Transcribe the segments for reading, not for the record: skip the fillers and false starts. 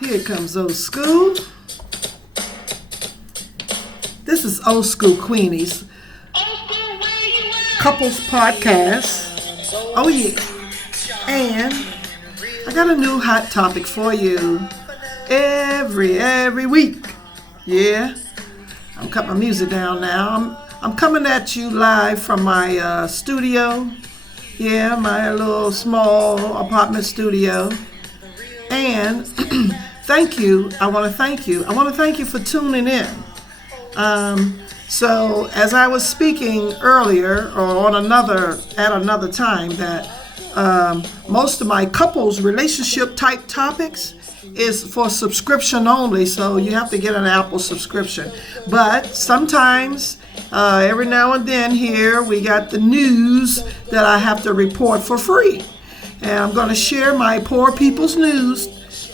Here comes Old School. This is Old School Queenies Couples Podcast. Oh yeah. And I got a new hot topic for you every week. Yeah. I'm cutting my music down now. I'm coming at you live from my studio. Yeah, my little small apartment studio. And thank you. I want to thank you. I want to thank you for tuning in. So as I was speaking earlier, or at another time, that most of my couples relationship type topics is for subscription only. So you have to get an Apple subscription. But sometimes, every now and then here, we got the news that I have to report for free. And I'm going to share my poor people's news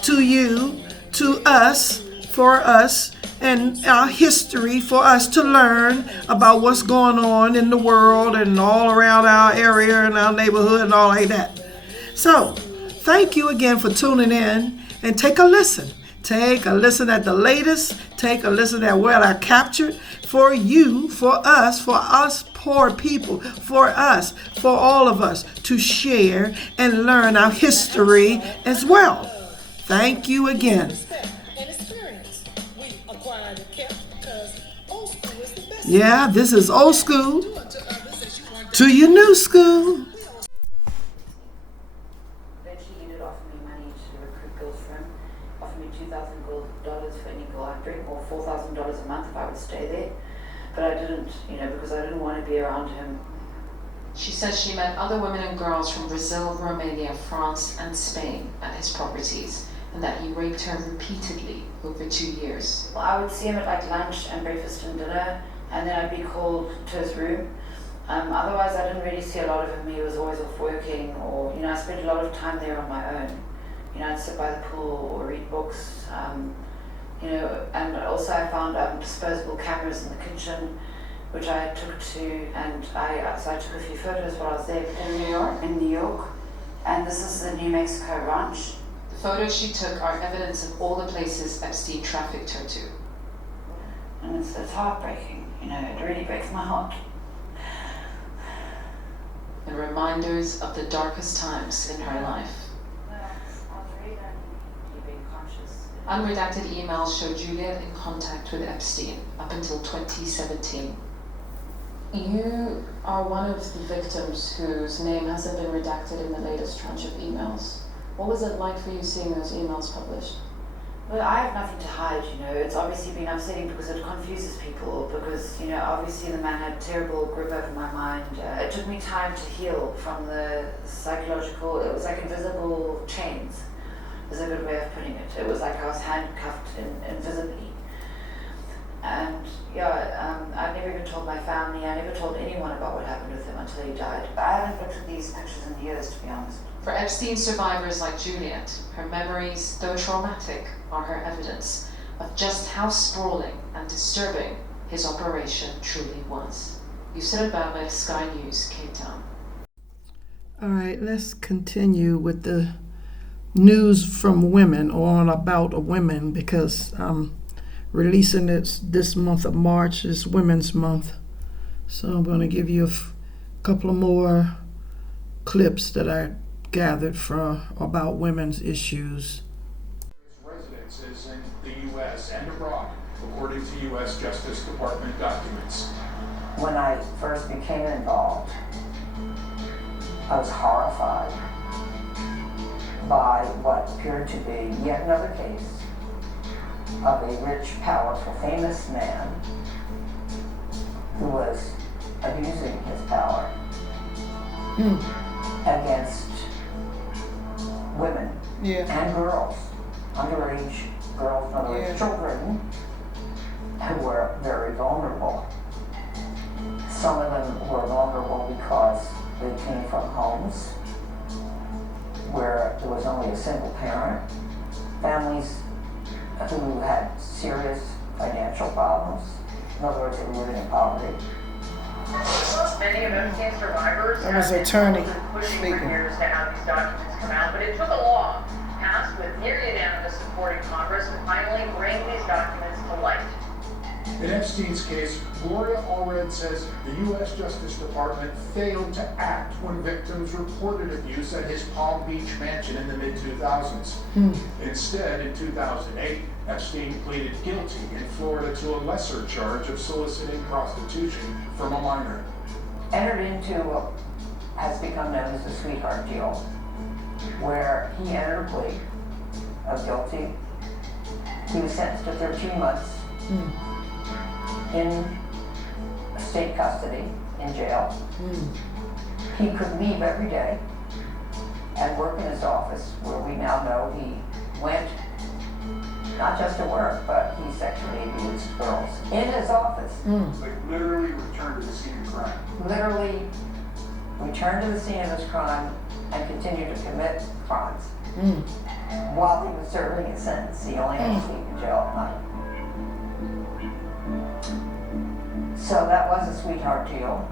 to you, to us, for us, and our history for us to learn about what's going on in the world and all around our area and our neighborhood and all like that. So, thank you again for tuning in, and take a listen. Take a listen at the latest. Take a listen at what I captured for you, for us poor people, for us, for all of us to share and learn our history as well. Thank you again. Yeah, this is Old School to your new school. Eventually, he did offer me money to recruit girls for him. Offered me $2,000 for any girl I'd bring, or $4,000 a month if I would stay there. But I didn't, because I didn't want to be around him. She says she met other women and girls from Brazil, Romania, France, and Spain at his properties, and that he raped her repeatedly over 2 years. Well, I would see him at like lunch and breakfast and dinner, and then I'd be called to his room. Otherwise, I didn't really see a lot of him. He was always off working, or I spent a lot of time there on my own. I'd sit by the pool or read books. And also I found disposable cameras in the kitchen, which I took to, and I took a few photos while I was there. In New York? In New York. And this is the New Mexico ranch. The photos she took are evidence of all the places Epstein trafficked her to. And it's heartbreaking, it really breaks my heart. And reminders of the darkest times in her life. Unredacted emails show Juliet in contact with Epstein up until 2017. You are one of the victims whose name hasn't been redacted in the latest tranche of emails. What was it like for you seeing those emails published? Well, I have nothing to hide, It's obviously been upsetting because it confuses people, because, obviously the man had terrible grip over my mind. It took me time to heal from the psychological, it was like invisible chains, is a good way of putting it. It was like I was handcuffed invisibly. And I never even told my family, I never told anyone about what happened with him until he died. I haven't looked at these pictures in years, to be honest. For Epstein survivors like Juliet, her memories, though traumatic, are her evidence of just how sprawling and disturbing his operation truly was. Yusuf Babak, Sky News, Cape Town. All right, let's continue with the news from women, or on about women, because I'm releasing it this month of March is Women's Month. So I'm going to give you a couple of more clips that I gathered about women's issues. Residences in the U.S. and abroad, according to U.S. Justice Department documents. When I first became involved, I was horrified by what appeared to be yet another case of a rich, powerful, famous man who was abusing his power against women and girls, underage girls, in other words, children, who were very vulnerable. Some of them were vulnerable because they came from homes where there was only a single parent, families who had serious financial problems. In other words, they were living in poverty. Many of Epstein survivors That was have attorney been pushing speaking. for years to have these documents come out, but it took a law passed with near unanimous supporting Congress In Epstein's case, Gloria Allred says the U.S. Justice Department failed to act when victims reported abuse at his Palm Beach mansion in the mid-2000s. Instead, in 2008, Epstein pleaded guilty in Florida to a lesser charge of soliciting prostitution from a minor. Entered into what has become known as the sweetheart deal, where he entered a plea of guilty. He was sentenced to 13 months in state custody, in jail. He could leave every day and work in his office, where we now know he went not just to work, but he sexually abused girls in his office. Like literally returned to the scene of crime. Literally returned to the scene of his crime and continued to commit crimes. While he was serving his sentence, he only had to sleep in jail at night. So that was a sweetheart deal.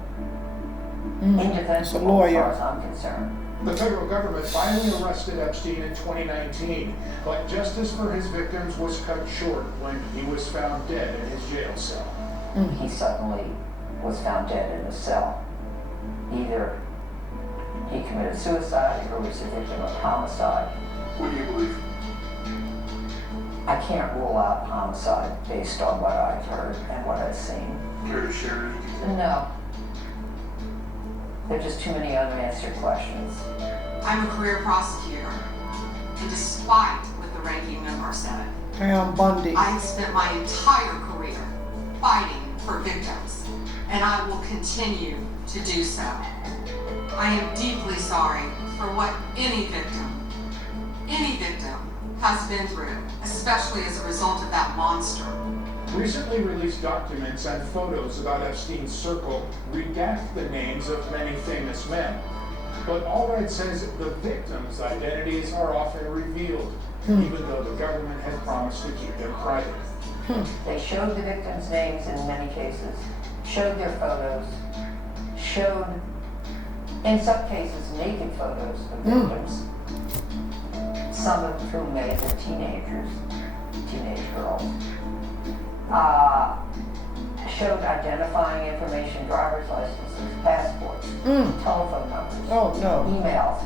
Indefensible as far as I'm concerned. The federal government finally arrested Epstein in 2019, but justice for his victims was cut short when he was found dead in his jail cell. He suddenly was found dead in his cell. Either he committed suicide or was a victim of homicide. What do you believe? I can't rule out homicide based on what I've heard and what I've seen. Care to share any details? No. There are just too many unanswered questions. I'm a career prosecutor, and despite what the ranking member said, Pam Bundy. I have spent my entire career fighting for victims, and I will continue to do so. I am deeply sorry for what any victim has been through, especially as a result of that monster. Recently released documents and photos about Epstein's circle redact the names of many famous men. But Allred says the victims' identities are often revealed, even though the government had promised to keep them private. They showed the victims' names in many cases, showed their photos, showed, in some cases, naked photos of victims, some of whom may have been teenage girls. Showed identifying information, driver's licenses, passports, telephone numbers, emails.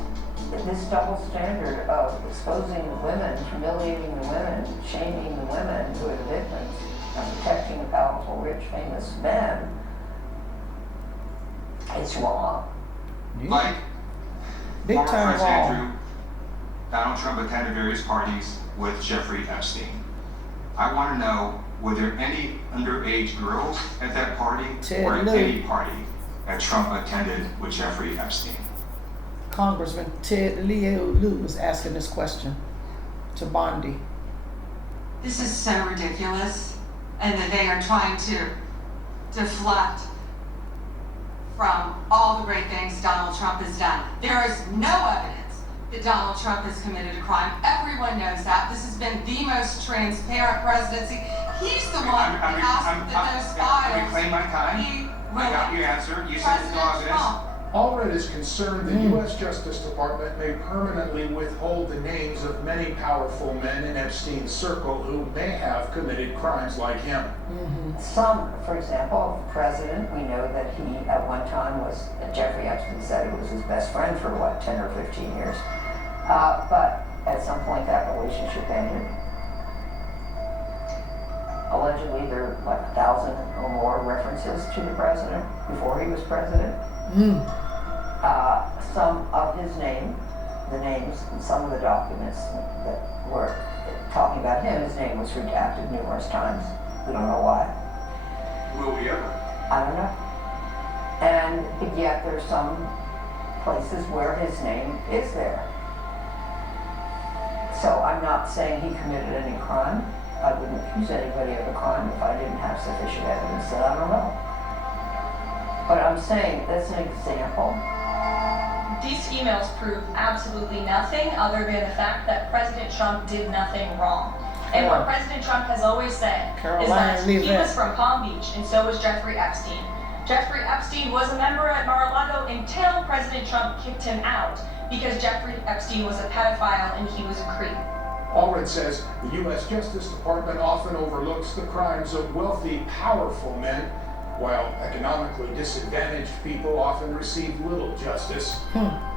This double standard of exposing the women, humiliating the women, shaming the women who are the victims, and protecting the powerful, rich, famous men, it's wrong. Like, Big former time President wrong. Andrew, Donald Trump attended various parties with Jeffrey Epstein. I want to know, were there any underage girls at that party or at any party that Trump attended with Jeffrey Epstein? Congressman Ted Lieu was asking this question to Bondi. This is so ridiculous, and that they are trying to deflect from all the great things Donald Trump has done. There is no evidence that Donald Trump has committed a crime. Everyone knows that. This has been the most transparent presidency. He's the one that asked that those files reclaim my time. I got your answer. You said it's no evidence. Allred is concerned the U.S. Justice Department may permanently withhold the names of many powerful men in Epstein's circle who may have committed crimes like him. Some, for example, the president, we know that he at one time was, Jeffrey Epstein said he was his best friend for 10 or 15 years. But at some point that relationship ended. Allegedly there are like 1,000 or more references to the president before he was president. Some of his name, the names, and some of the documents that were talking about him, his name was redacted numerous times. We don't know why. Will we ever? I don't know. And yet there's some places where his name is there. So I'm not saying he committed any crime. I wouldn't accuse anybody of a crime if I didn't have sufficient evidence that I don't know. But I'm saying that's an example. These emails prove absolutely nothing other than the fact that President Trump did nothing wrong. And what President Trump has always said is that he was from Palm Beach, and so was Jeffrey Epstein. Jeffrey Epstein was a member at Mar-a-Lago until President Trump kicked him out because Jeffrey Epstein was a pedophile and he was a creep. Allred says the U.S. Justice Department often overlooks the crimes of wealthy, powerful men, while economically disadvantaged people often receive little justice.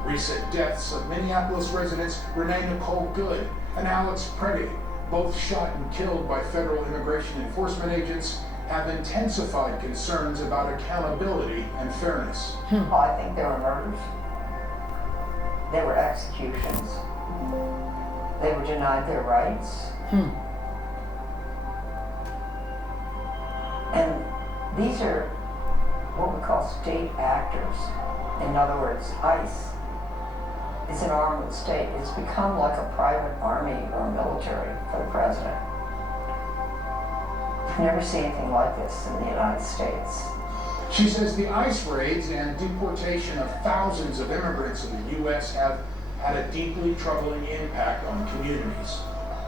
Recent deaths of Minneapolis residents Renee Nicole Good and Alex Preddy, both shot and killed by federal immigration enforcement agents, have intensified concerns about accountability and fairness. Well, I think they were murders. They were executions. They were denied their rights. And these are what we call state actors. In other words, ICE is an arm of the state. It's become like a private army or military for the president. I've never seen anything like this in the United States. She says the ICE raids and deportation of thousands of immigrants in the U.S. have had a deeply troubling impact on communities.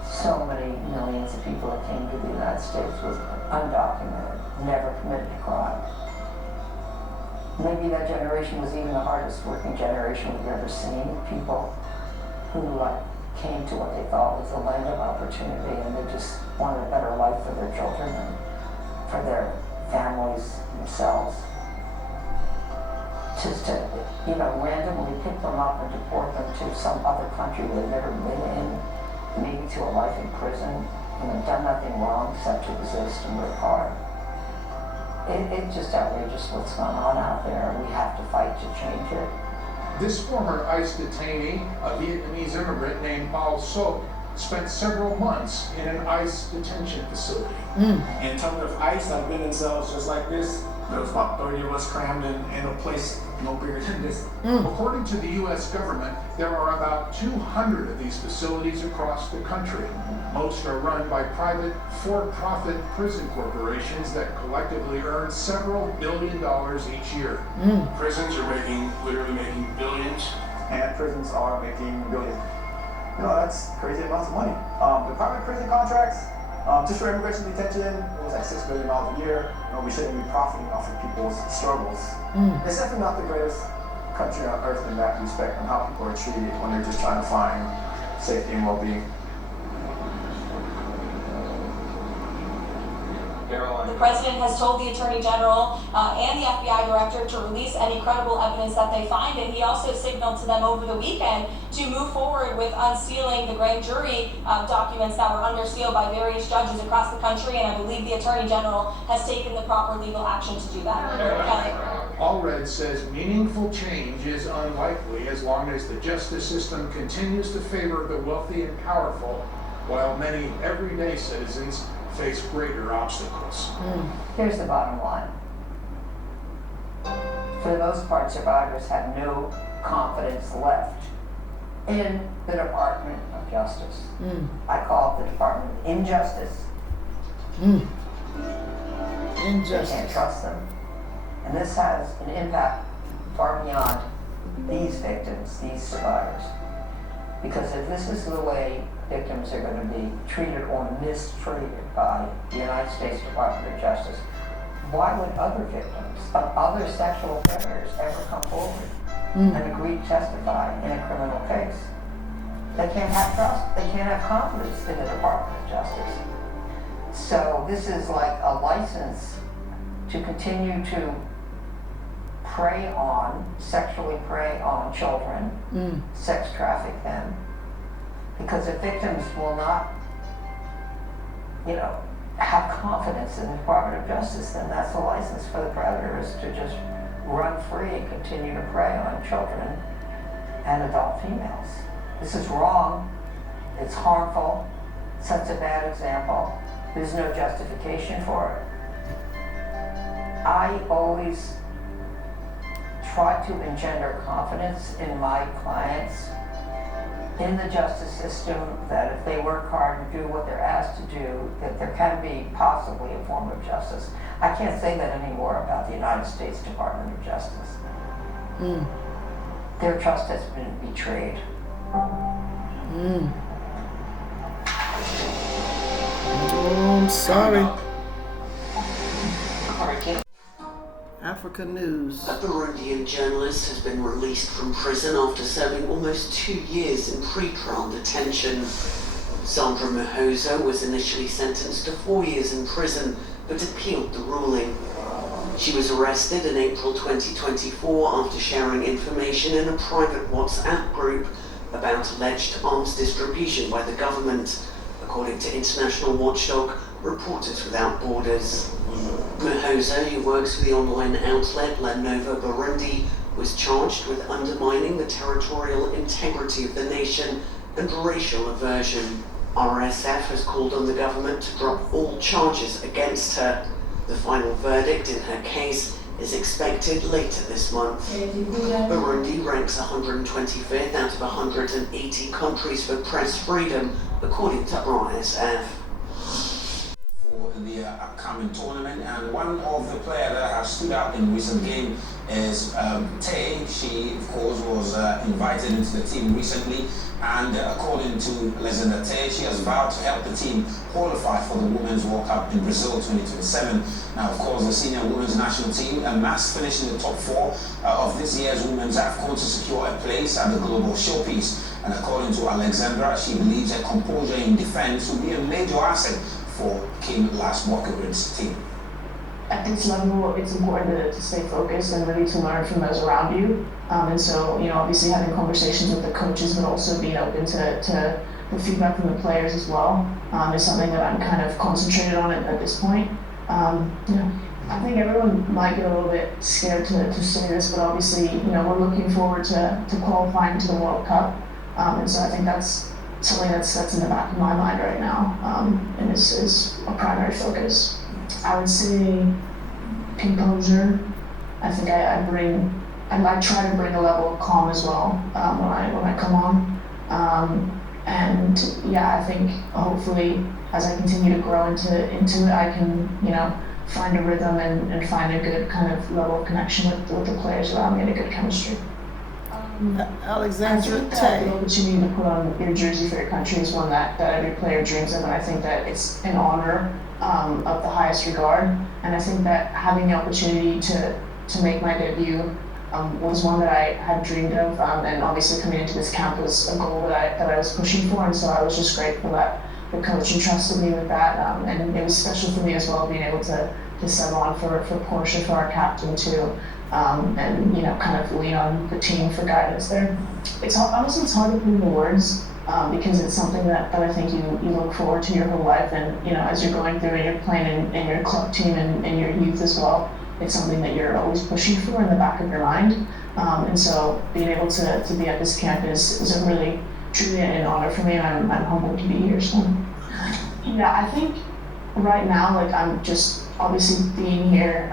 So many millions of people that came to the United States was undocumented, never committed a crime. Maybe that generation was even the hardest working generation we've ever seen. People who came to what they thought was a land of opportunity, and they just wanted a better life for their children and for their families themselves. Just to, randomly pick them up and deport them to some other country they've never been in, maybe to a life in prison, and have done nothing wrong except to exist and work hard. It's just outrageous what's going on out there, and we have to fight to change it. This former ICE detainee, a Vietnamese immigrant named Bao Sok, spent several months in an ICE detention facility. In terms of ICE, I've been in cells just like this. There was about 30 of us crammed in a place no bigger than this. According to the U.S. government, there are about 200 of these facilities across the country. Most are run by private, for-profit prison corporations that collectively earn several $1 billion each year. Prisons are literally making billions, and prisons are making billions. That's crazy amounts of money. The private prison contracts, just for immigration detention, it was like $6 billion a year. We shouldn't be profiting off of people's struggles. It's definitely not the greatest country on earth in that respect, on how people are treated when they're just trying to find safety and well-being. The president has told the Attorney General and the FBI Director to release any credible evidence that they find, and he also signaled to them over the weekend to move forward with unsealing the grand jury documents that were under seal by various judges across the country, and I believe the Attorney General has taken the proper legal action to do that. Kelly. Allred says meaningful change is unlikely as long as the justice system continues to favor the wealthy and powerful, while many everyday citizens face greater obstacles. Here's the bottom line. For the most part, survivors have no confidence left in the Department of Justice. I call it the Department of Injustice. Injustice. They can't trust them. And this has an impact far beyond these victims, these survivors. Because if this is the way victims are going to be treated or mistreated by the United States Department of Justice, why would other victims of other sexual predators ever come forward and agree to testify in a criminal case? They can't have trust. They can't have confidence in the Department of Justice. So this is like a license to continue to sexually prey on children, sex traffic them. Because if victims will not, have confidence in the Department of Justice, then that's a license for the predators to just run free and continue to prey on children and adult females. This is wrong. It's harmful. Sets a bad example. There's no justification for it. I always try to engender confidence in my clients in the justice system, that if they work hard and do what they're asked to do, that there can be possibly a form of justice. I can't say that anymore about the United States Department of Justice. Their trust has been betrayed. Oh, I'm sorry. Africa News. A Burundian journalist has been released from prison after serving almost 2 years in pre-trial detention. Sandra Mihozo was initially sentenced to 4 years in prison, but appealed the ruling. She was arrested in April 2024 after sharing information in a private WhatsApp group about alleged arms distribution by the government, according to international watchdog Reporters Without Borders. Mihozo, who works for the online outlet La Nova Burundi, was charged with undermining the territorial integrity of the nation and racial aversion. RSF has called on the government to drop all charges against her. The final verdict in her case is expected later this month. Burundi ranks 125th out of 180 countries for press freedom, according to RSF. For the upcoming tournament, and one of the players that have stood out in recent game is Tay. She, of course, was invited into the team recently, and according to Alexander Tay, she has vowed to help the team qualify for the Women's World Cup in Brazil 2027. Now, of course, the senior women's national team must finish in the top 4 of this year's Women's AFCON to secure a place at the global showpiece. And according to Alexandra, she believes her composure in defense will be a major asset for Kim Laswalker's team. At this level, it's important to stay focused and really to learn from those around you. And so, obviously having conversations with the coaches, but also being open to the feedback from the players as well, is something that I'm kind of concentrated on at this point. I think everyone might get a little bit scared to say this, but obviously, we're looking forward to qualifying to the World Cup. And so I think that's something that's in the back of my mind right now, and is a primary focus. I would say composure. I think I try to bring a level of calm as well when I come on. And yeah, I think hopefully as I continue to grow into it, I can find a rhythm and find a good kind of level of connection with the players around me and a good chemistry. Alexandra I think Tay. the opportunity to put on your jersey for your country is one that every player dreams of, and I think that it's an honor of the highest regard. And I think that having the opportunity to make my debut was one that I had dreamed of, and obviously coming into this camp was a goal that I was pushing for, and so I was just grateful that the coach entrusted me with that, and it was special for me as well being able to sub on for Portia, for our captain too. And kind of lean on the team for guidance there. It's honestly hard to put into words because it's something that I think you look forward to your whole life, and as you're going through and you're playing in your club team and in your youth as well, it's something that you're always pushing for in the back of your mind. And so being able to be at this camp is a really truly an honor for me, and I'm humbled to be here. So I think right now, I'm just obviously being here,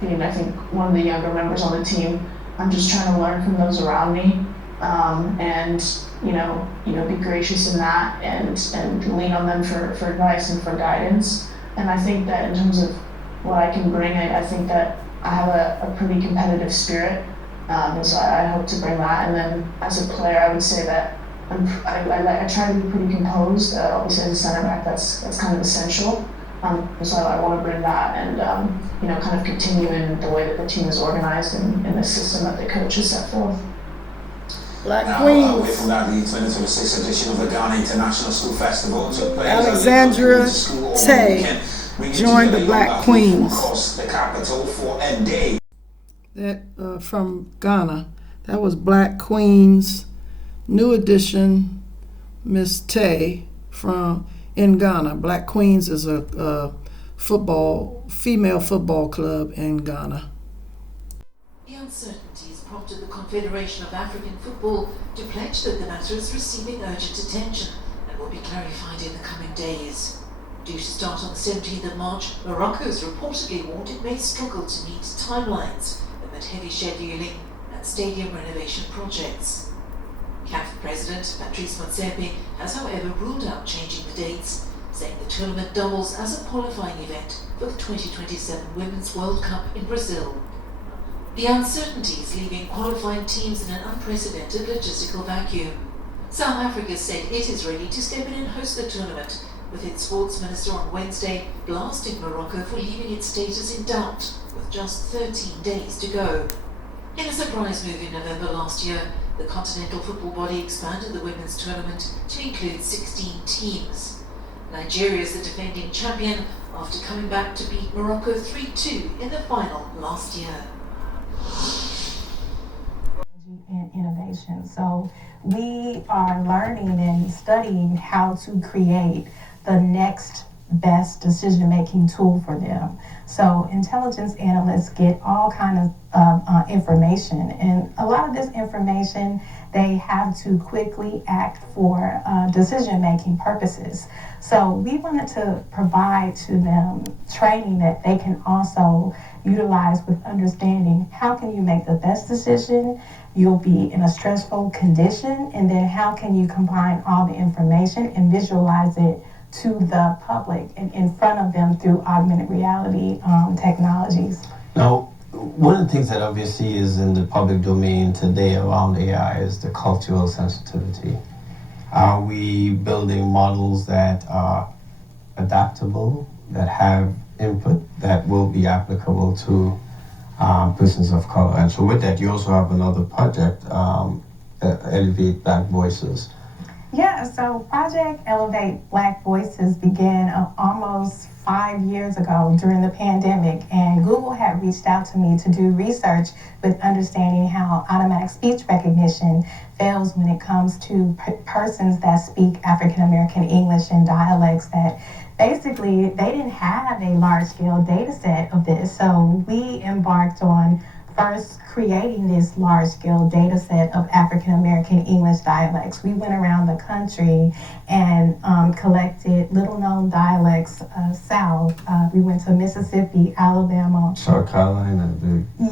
being I think one of the younger members on the team, I'm just trying to learn from those around me, and be gracious in that, and lean on them for advice and for guidance. And I think that in terms of what I can bring, I think that I have a pretty competitive spirit, and so I hope to bring that. And then as a player, I would say that I try to be pretty composed. Obviously as a center back, that's kind of essential. So I want to bring that and kind of continue in the way that the team is organized and in the system that the coach has set forth. Black Queens. Away from that, the 2026 edition of the Ghana International School Festival took place. Alexandra Tay joined the Black Queens. Across the capital for a day. That from Ghana. That was Black Queens, new edition, Miss Tay in Ghana. Black Queens is a female football club in Ghana. The uncertainties prompted the Confederation of African Football to pledge that the matter is receiving urgent attention and will be clarified in the coming days. Due to start on the 17th of March, Morocco has reportedly warned it may struggle to meet timelines amid heavy scheduling and stadium renovation projects. CAF President Patrice Motsepe has however ruled out changing the dates, saying the tournament doubles as a qualifying event for the 2027 Women's World Cup in Brazil. The uncertainties leaving qualifying teams in an unprecedented logistical vacuum. South Africa said it is ready to step in and host the tournament, with its sports minister on Wednesday blasting Morocco for leaving its status in doubt with just 13 days to go. In a surprise move in November last year, the continental football body expanded the women's tournament to include 16 teams. Nigeria is the defending champion after coming back to beat Morocco 3-2 in the final last year. And innovation. So we are learning and studying how to create the next best decision-making tool for them. So intelligence analysts get all kinds of information, and a lot of this information they have to quickly act for decision-making purposes. So we wanted to provide to them training that they can also utilize with understanding how can you make the best decision. You'll be in a stressful condition, and then how can you combine all the information and visualize it to the public and in front of them through augmented reality technologies. Now, one of the things that obviously is in the public domain today around AI is the cultural sensitivity. Are we building models that are adaptable, that have input that will be applicable to persons of color? And so with that, you also have another project, Elevate Black Voices. Yeah, so Project Elevate Black Voices began almost 5 years ago during the pandemic, and Google had reached out to me to do research with understanding how automatic speech recognition fails when it comes to persons that speak African American English and dialects that basically they didn't have a large-scale data set of this. So we embarked on first creating this large-scale data set of African American English dialects. We went around the country and collected little-known dialects South. We went to Mississippi, Alabama, South Carolina,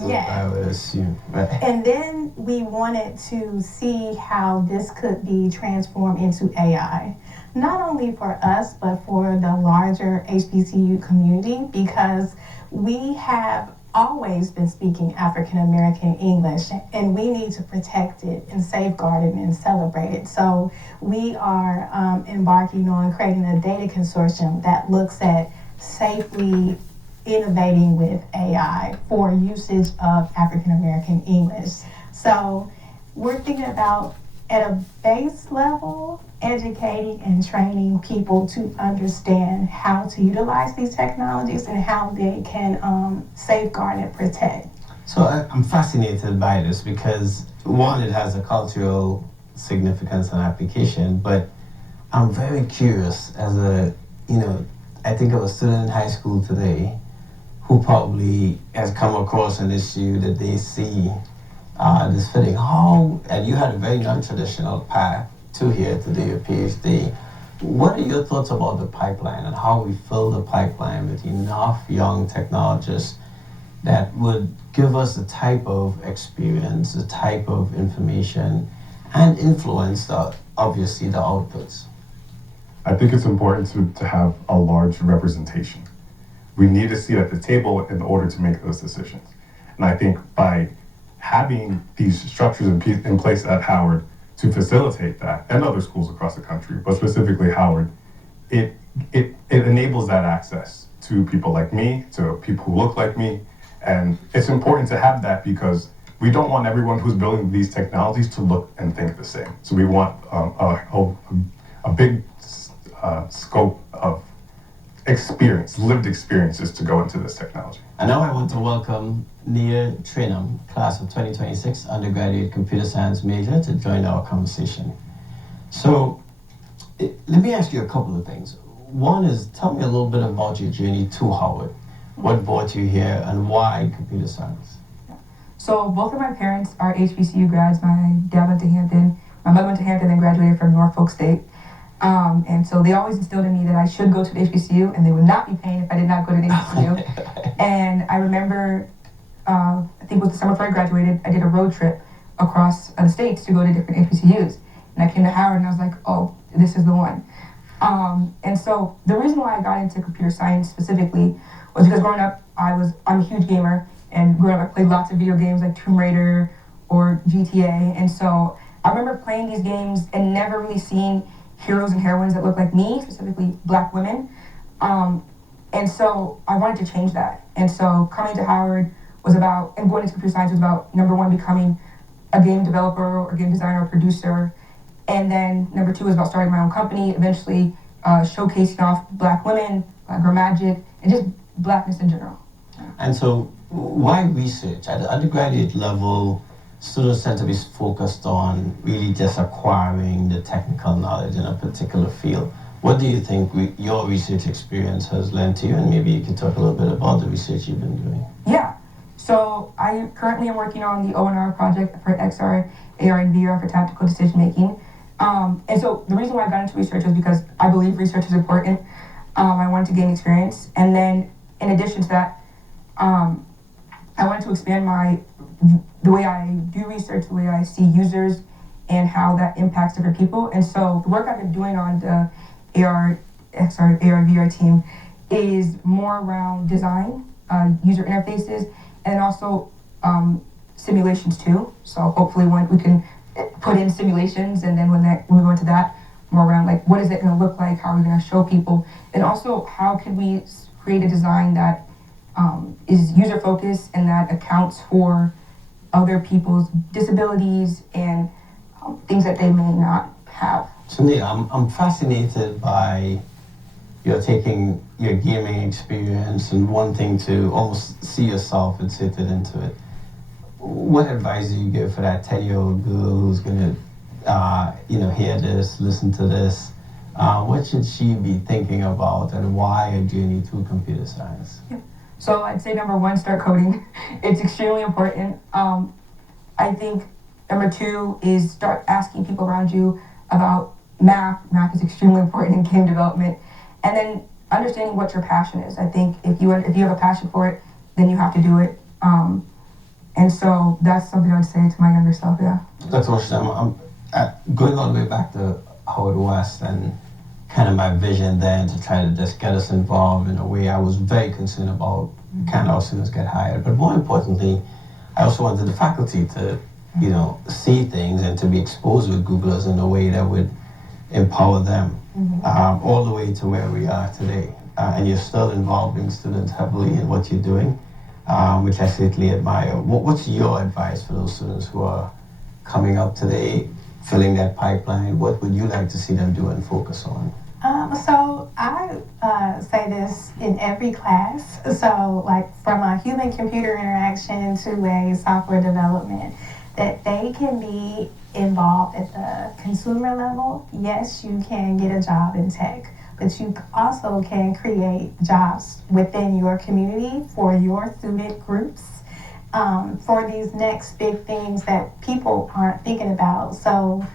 yeah. I would assume. Right? And then we wanted to see how this could be transformed into AI. Not only for us, but for the larger HBCU community, because we have always been speaking African American English, and we need to protect it and safeguard it and celebrate it. So we are embarking on creating a data consortium that looks at safely innovating with AI for usage of African American English. So we're thinking about, at a base level, educating and training people to understand how to utilize these technologies and how they can safeguard and protect. So I'm fascinated by this because, one, it has a cultural significance and application, but I'm very curious as I think of a student in high school today who probably has come across an issue that they see this fitting. And you had a very non-traditional path to here to do your PhD. What are your thoughts about the pipeline and how we fill the pipeline with enough young technologists that would give us the type of experience, the type of information, and influence, obviously, the outputs? I think it's important to have a large representation. We need a seat at the table in order to make those decisions. And I think by having these structures in place at Howard to facilitate that, and other schools across the country, but specifically Howard, it enables that access to people like me, to people who look like me. And it's important to have that because we don't want everyone who's building these technologies to look and think the same. So we want a big scope of experience, lived experiences to go into this technology. And now I want to welcome Nia Trinham, class of 2026, undergraduate computer science major, to join our conversation. So let me ask you a couple of things. One is, tell me a little bit about your journey to Howard. What brought you here and why computer science? So both of my parents are HBCU grads. My dad went to Hampton, my mother went to Hampton and graduated from Norfolk State. And so they always instilled in me that I should go to the HBCU and they would not be paying if I did not go to the HBCU. And I remember, I think it was the summer before I graduated, I did a road trip across the states to go to different HBCUs. And I came to Howard and I was like, oh, this is the one. And so the reason why I got into computer science specifically was because growing up, I'm a huge gamer, and growing up I played lots of video games like Tomb Raider or GTA. And so I remember playing these games and never really seeing heroes and heroines that look like me, specifically Black women. And so I wanted to change that. And so coming to Howard was about, and going into computer science was about, number one, becoming a game developer or game designer or producer. And then number 2 is about starting my own company, eventually showcasing off Black women, Girl Magic, and just Blackness in general. And so why research? At the undergraduate level, students tend to be focused on really just acquiring the technical knowledge in a particular field. What do you think your research experience has lent to you? And maybe you could talk a little bit about the research you've been doing. Yeah. So I currently am working on the ONR project for XR, AR, and VR for tactical decision making. And so the reason why I got into research was because I believe research is important. I wanted to gain experience. And then in addition to that, I wanted to expand the way I do research, the way I see users, and how that impacts different people. And so the work I've been doing on the AR, VR team is more around design, user interfaces, and also simulations too. So hopefully when we can put in simulations, and then when we go into that, more around like what is it going to look like, how are we going to show people, and also how can we create a design that is user focused and that accounts for other people's disabilities and things that they may not have. So Neil, I'm fascinated by you're taking your gaming experience and wanting to almost see yourself inserted into it. What advice do you give for that 10-year-old girl who's going to, hear this, listen to this? What should she be thinking about, and why a journey to computer science? Yeah. So I'd say number 1, start coding. It's extremely important. I think number 2 is start asking people around you about math. Math is extremely important in game development. And then understanding what your passion is. I think if you have a passion for it, then you have to do it. And so that's something I'd say to my younger self, yeah. Dr. Washington, I'm going all the way back to Howard West and kind of my vision then to try to just get us involved in a way. I was very concerned about kind of how students get hired. But more importantly, I also wanted the faculty to, see things and to be exposed with Googlers in a way that would empower them, all the way to where we are today. And you're still involving students heavily in what you're doing, which I certainly admire. What's your advice for those students who are coming up today, filling that pipeline? What would you like to see them do and focus on? So I say this in every class. So like from a human-computer interaction to a software development, that they can be involved at the consumer level. Yes, you can get a job in tech, but you also can create jobs within your community for your student groups, for these next big things that people aren't thinking about. So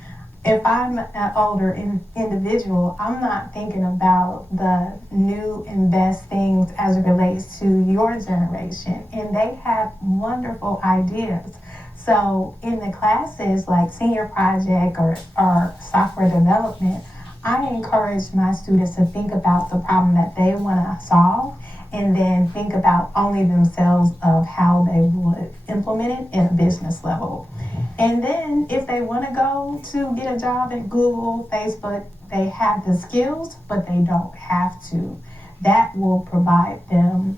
if I'm an older individual, I'm not thinking about the new and best things as it relates to your generation, and they have wonderful ideas. So in the classes like senior project or software development, I encourage my students to think about the problem that they want to solve, and then think about only themselves of how they would implement it in a business level. And then if they want to go to get a job at Google, Facebook, they have the skills, but they don't have to. That will provide them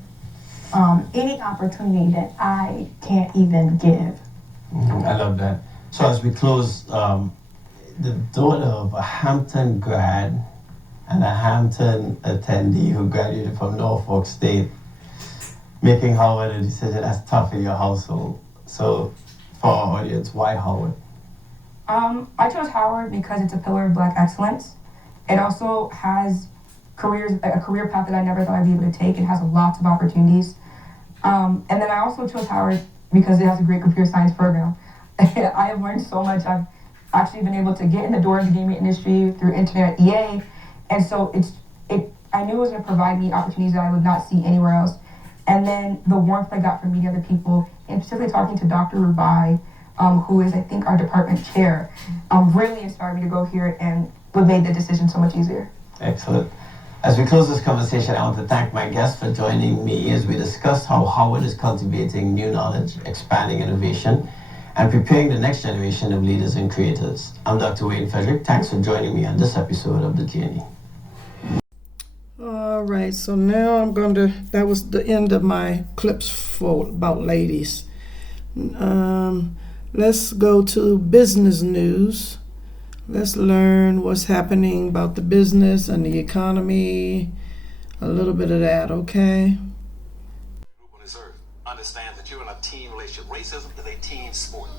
any opportunity that I can't even give. I love that. So as we close, the daughter of a Hampton grad and a Hampton attendee who graduated from Norfolk State, making Howard a decision that's tough in your household. So for our audience, why Howard? I chose Howard because it's a pillar of Black excellence. It also has a career path that I never thought I'd be able to take. It has lots of opportunities. And then I also chose Howard because it has a great computer science program. I have learned so much. I've actually been able to get in the door of the gaming industry through internet EA. And so I knew it was going to provide me opportunities that I would not see anywhere else. And then the warmth I got from meeting other people, and particularly talking to Dr. Rubai, who is, I think, our department chair, really inspired me to go here, and what made the decision so much easier. Excellent. As we close this conversation, I want to thank my guests for joining me as we discuss how Howard is cultivating new knowledge, expanding innovation, and preparing the next generation of leaders and creators. I'm Dr. Wayne Frederick. Thanks for joining me on this episode of The Journey. All right, so now that was the end of my clips about ladies. Let let's go to business news. Let's learn what's happening about the business and the economy. A little bit of that, okay? On this earth, understand that you're in a team relationship. Racism is a team sport.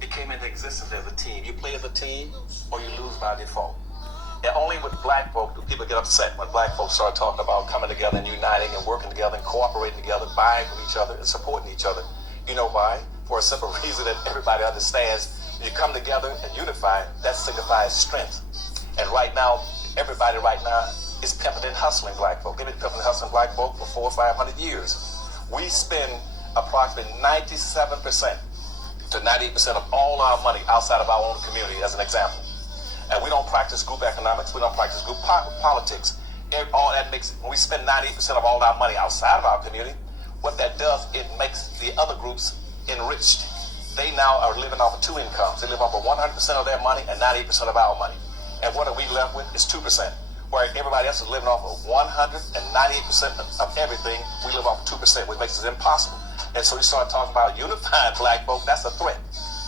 It came into existence as a team. You play as a team or you lose by default. And only with black folk do people get upset when black folks start talking about coming together and uniting and working together and cooperating together, buying from each other and supporting each other. You know why? For a simple reason that everybody understands. You come together and unify, that signifies strength. And right now, everybody right now is pimping and hustling black folk. They've been pimping and hustling black folk for 400 or 500 years. We spend approximately 97% to 98% of all our money outside of our own community, as an example. And we don't practice group economics, we don't practice group politics. All that makes, when we spend 98% of all our money outside of our community, what that does, it makes the other groups enriched. They now are living off of two incomes. They live off of 100% of their money and 98% of our money. And what are we left with is 2%. Where everybody else is living off of 198% of everything, we live off of 2%, which makes it impossible. And so we start talking about unifying black folk, that's a threat.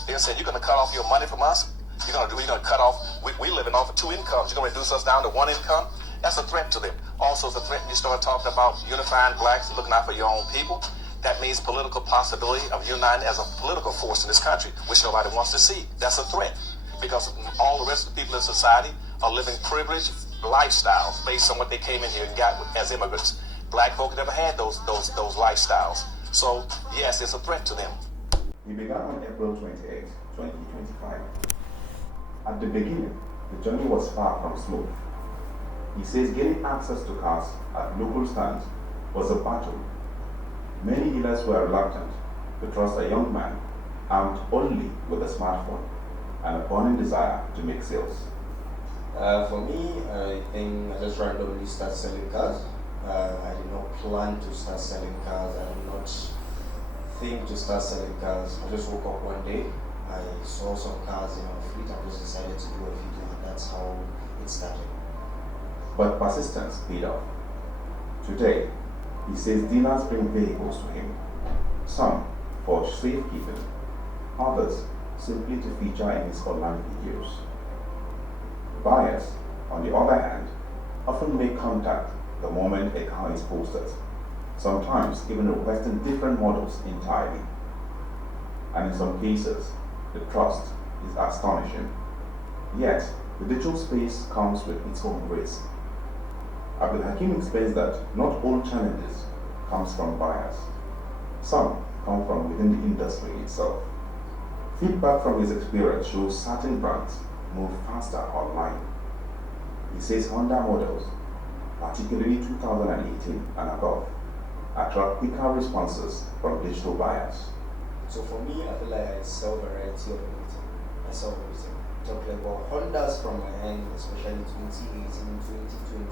They said, you're gonna cut off your money from us? You're gonna cut off, we living off of two incomes. You're gonna reduce us down to one income? That's a threat to them. Also, it's a threat when you start talking about unifying blacks and looking out for your own people. That means political possibility of uniting as a political force in this country, which nobody wants to see. That's a threat, because all the rest of the people in society are living privileged lifestyles based on what they came in here and got as immigrants. Black folk never had those lifestyles. So yes, it's a threat to them. We began on April 28, 2025. At the beginning, the journey was far from smooth. He says getting access to cars at local stands was a battle. Many dealers were reluctant to trust a young man armed only with a smartphone and a burning desire to make sales. For me, I think I just randomly started selling cars. I did not plan to start selling cars. I did not think to start selling cars. I just woke up one day, I saw some cars in our fleet, I just decided to do a video, and that's how it started. But persistence paid off. Today, he says dealers bring vehicles to him, some for safekeeping, others simply to feature in his online videos. Buyers, on the other hand, often make contact the moment a car is posted, sometimes even requesting different models entirely. And in some cases, the trust is astonishing. Yet, the digital space comes with its own risk. Abdul Hakim explains that not all challenges comes from buyers. Some come from within the industry itself. Feedback from his experience shows certain brands move faster online. He says Honda models, particularly 2018 and above, attract quicker responses from digital buyers. So for me, I feel like I sell variety of everything. I sell everything. Talking about Hondas from my end, especially 2018, 2023,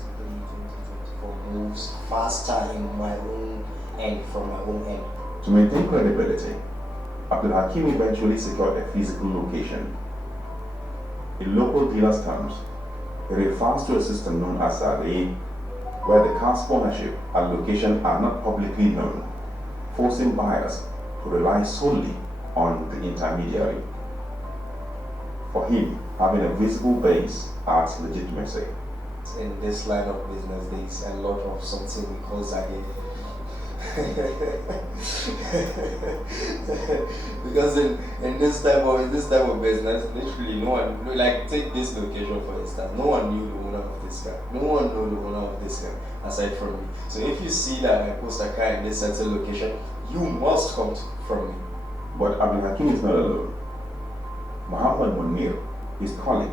2024 moves faster in my own end, from my own end. To maintain credibility, Abdul Hakim eventually secured a physical location. In local dealers' terms, it refers to a system known as a RAID, where the car's ownership and location are not publicly known, forcing buyers to rely solely on the intermediary. For him, having a visible base adds legitimacy. In this line of business, there is a lot of something we call zagging. Because in this type of business, literally no one, like take this location for instance, no one knew the owner of this car. No one knew the owner of this car aside from me. So if you see that I post a car in this certain location, you must come from me. But Abdul Hakim is not alone. Muhammad Munir, his colleague,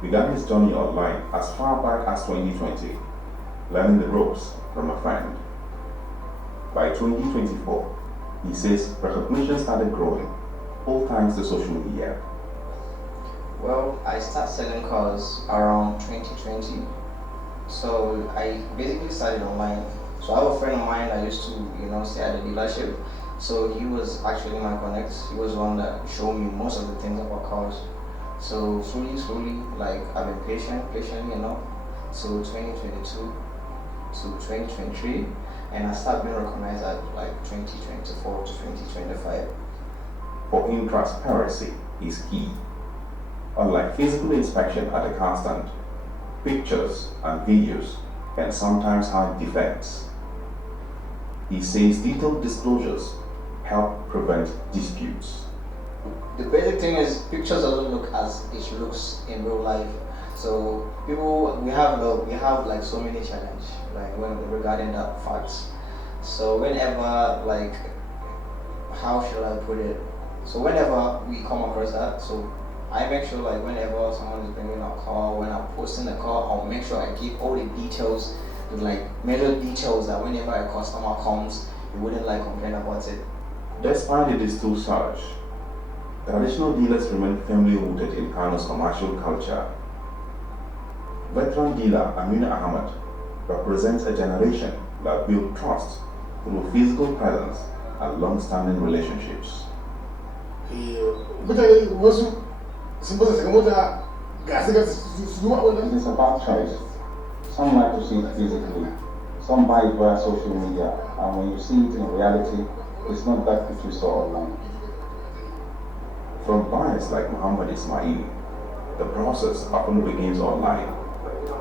began his journey online as far back as 2020, learning the ropes from a friend. By 2024, he says recognition started growing, all thanks to social media. Well, I started selling cars around 2020. So I basically started online. So I have a friend of mine that used to, stay at the dealership. So he was actually my connect. He was the one that showed me most of the things about cars. So slowly, like I've been patiently enough. So 2022 to 2023, and I started being recognized at like 2024 to 2025. for intransparency is key. Unlike physical inspection at a car stand, pictures and videos can sometimes hide defects. He says detailed disclosures help prevent disputes. The basic thing is pictures doesn't look as it looks in real life. So we have like so many challenges regarding that facts. So whenever how should I put it? So whenever we come across that, so I make sure whenever someone is bringing a car, when I'm posting a car, I'll make sure I give all the details, major details that whenever a customer comes, he wouldn't complain about it. Despite the digital surge, traditional dealers remain firmly rooted in Kano's commercial culture. Veteran dealer Amina Ahmed represents a generation that built trust through physical presence and long-standing relationships. It is about choice. Some like to see it physically, some buy it via social media, and when you see it in reality, it's not that which you saw online. From buyers like Muhammad Ismail, the process often begins online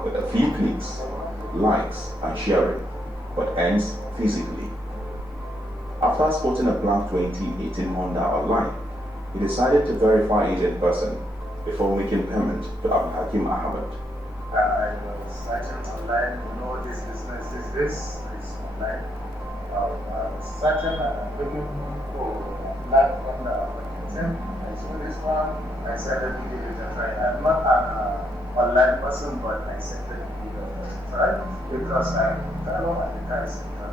with a few clicks, likes, and sharing, but ends physically. After spotting a black 2018 Honda online, he decided to verify it in person before making payment to Abdul Hakim Ahmed. I was searching online, this business is this online. I was searching and looking for black Honda. I saw this one, I said let me give it a try. I'm not an online person, but I said let me give it a try because I'm fellow at the car center.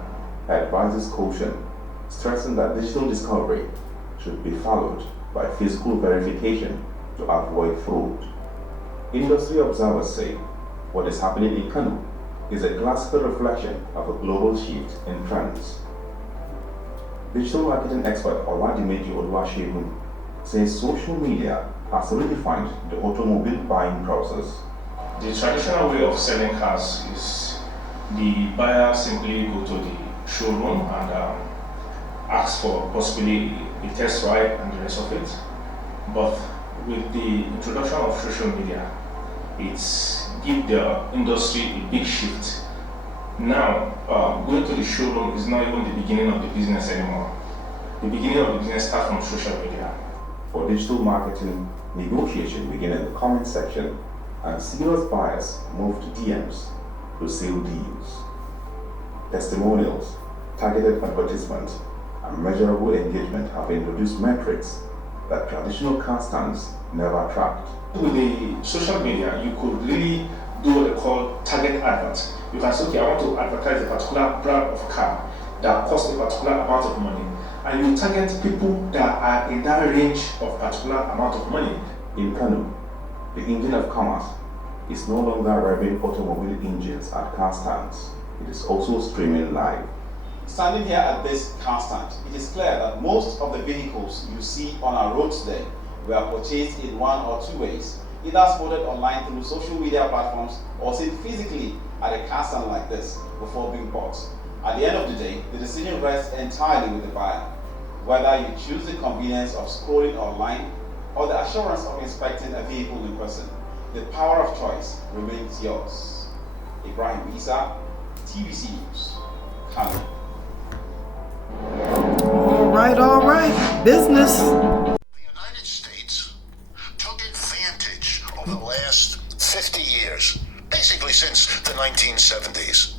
Advises caution, stressing that digital discovery should be followed by physical verification to avoid fraud. Industry observers say what is happening in Kano is a classical reflection of a global shift in trends. Digital marketing expert Oladimeji Oluwasegun says social media has redefined the automobile buying process. The traditional way of selling cars is the buyer simply go to the showroom and ask for possibly a test ride and the rest of it. But with the introduction of social media, it's give the industry a big shift. Now, going to the showroom is not even the beginning of the business anymore. The beginning of the business starts from social media. For digital marketing, negotiation begin in the comment section, and serious buyers move to DMs to seal deals. Testimonials, targeted advertisements, and measurable engagement have introduced metrics that traditional car stands never tracked. With the social media, you could really do what they call target advert. You can say, okay, I want to advertise a particular brand of car that costs a particular amount of money, and you target people that are in that range of particular amount of money. In Kano, the engine of commerce is no longer revving automobile engines at car stands. It is also streaming live. Standing here at this car stand, it is clear that most of the vehicles you see on our road today were purchased in one or two ways, either spotted online through social media platforms or seen physically at a car stand like this before being bought. At the end of the day, the decision rests entirely with the buyer, whether you choose the convenience of scrolling online or the assurance of inspecting a vehicle in person. The power of choice remains yours. Ibrahim Isa, TVC News, Kano. All right. Business. The United States took advantage over the last 50 years, basically since the 1970s,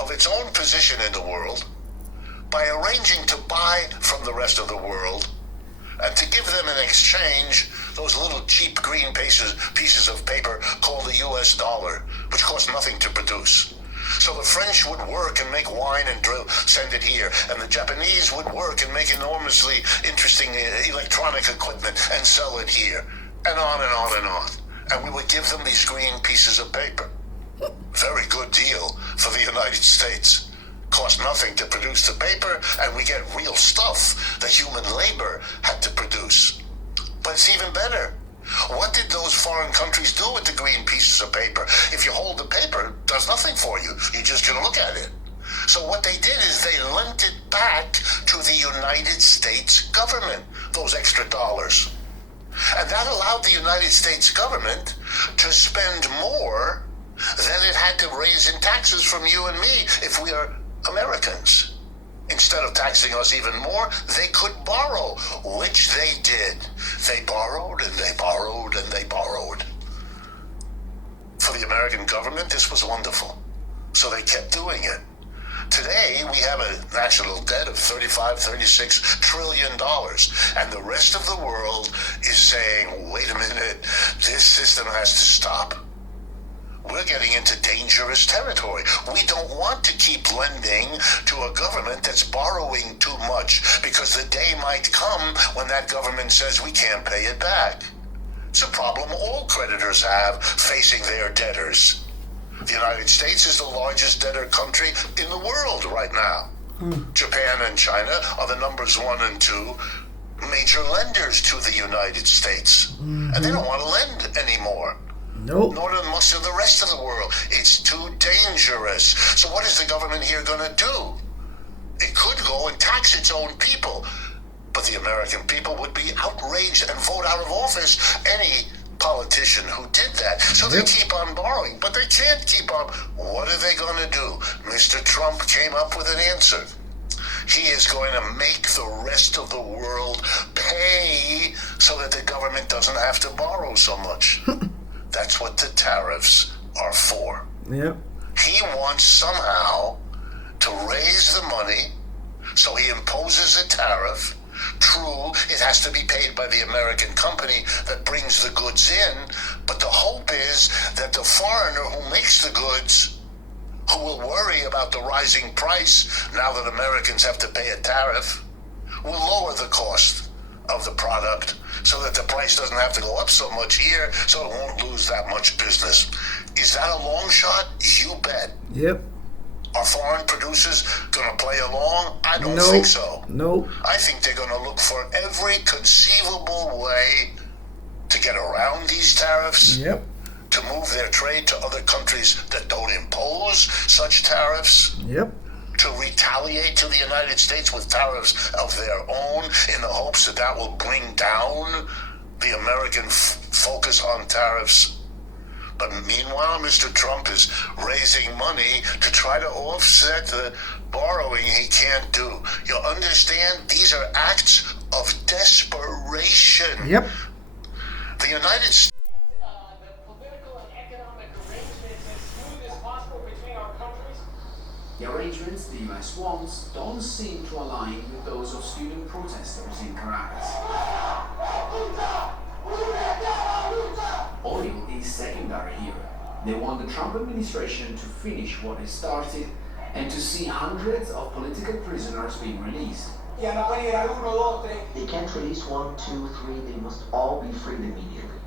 of its own position in the world by arranging to buy from the rest of the world and to give them in exchange those little cheap green pieces of paper called the US dollar, which cost nothing to produce. So the French would work and make wine and send it here, and the Japanese would work and make enormously interesting electronic equipment and sell it here, and on and on and on. And we would give them these green pieces of paper. Very good deal for the United States. Cost nothing to produce the paper, and we get real stuff that human labor had to produce. But it's even better. What did those foreign countries do with the green pieces of paper? If you hold the paper, it does nothing for you. You just can look at it. So what they did is they lent it back to the United States government, those extra dollars. And that allowed the United States government to spend more than it had to raise in taxes from you and me if we are Americans. Instead of taxing us even more, they could borrow, which they did. They borrowed and they borrowed and they borrowed. For the American government, this was wonderful. So they kept doing it. Today, we have a national debt of $36 trillion, and the rest of the world is saying, wait a minute, this system has to stop. We're getting into dangerous territory. We don't want to keep lending to a government that's borrowing too much, because the day might come when that government says we can't pay it back. It's a problem all creditors have facing their debtors. The United States is the largest debtor country in the world right now. Japan and China are the numbers 1 and 2 major lenders to the United States. And they don't want to lend anymore. Nope. Nor do most of the rest of the world. It's too dangerous. So what is the government here going to do? It could go and tax its own people. But the American people would be outraged and vote out of office any politician who did that. So they keep on borrowing, but they can't keep on. What are they going to do? Mr. Trump came up with an answer. He is going to make the rest of the world pay so that the government doesn't have to borrow so much. That's what the tariffs are for. Yep. He wants somehow to raise the money, so he imposes a tariff. True, it has to be paid by the American company that brings the goods in, but the hope is that the foreigner who makes the goods, who will worry about the rising price now that Americans have to pay a tariff, will lower the cost of the product so that the price doesn't have to go up so much here, so it won't lose that much business. Is that a long shot? You bet. Yep. Are foreign producers going to play along? I don't think so. Nope. I think they're going to look for every conceivable way to get around these tariffs, Yep. to move their trade to other countries that don't impose such tariffs, Yep. to retaliate to the United States with tariffs of their own in the hopes that that will bring down the American focus on tariffs. But meanwhile, Mr. Trump is raising money to try to offset the borrowing he can't do. You understand? These are acts of desperation. Yep. The United States. The arrangements the US wants don't seem to align with those of student protesters in Caracas. Oil is secondary here. They want the Trump administration to finish what it started and to see hundreds of political prisoners being released. They can't release 1, 2, 3, they must all be freed immediately.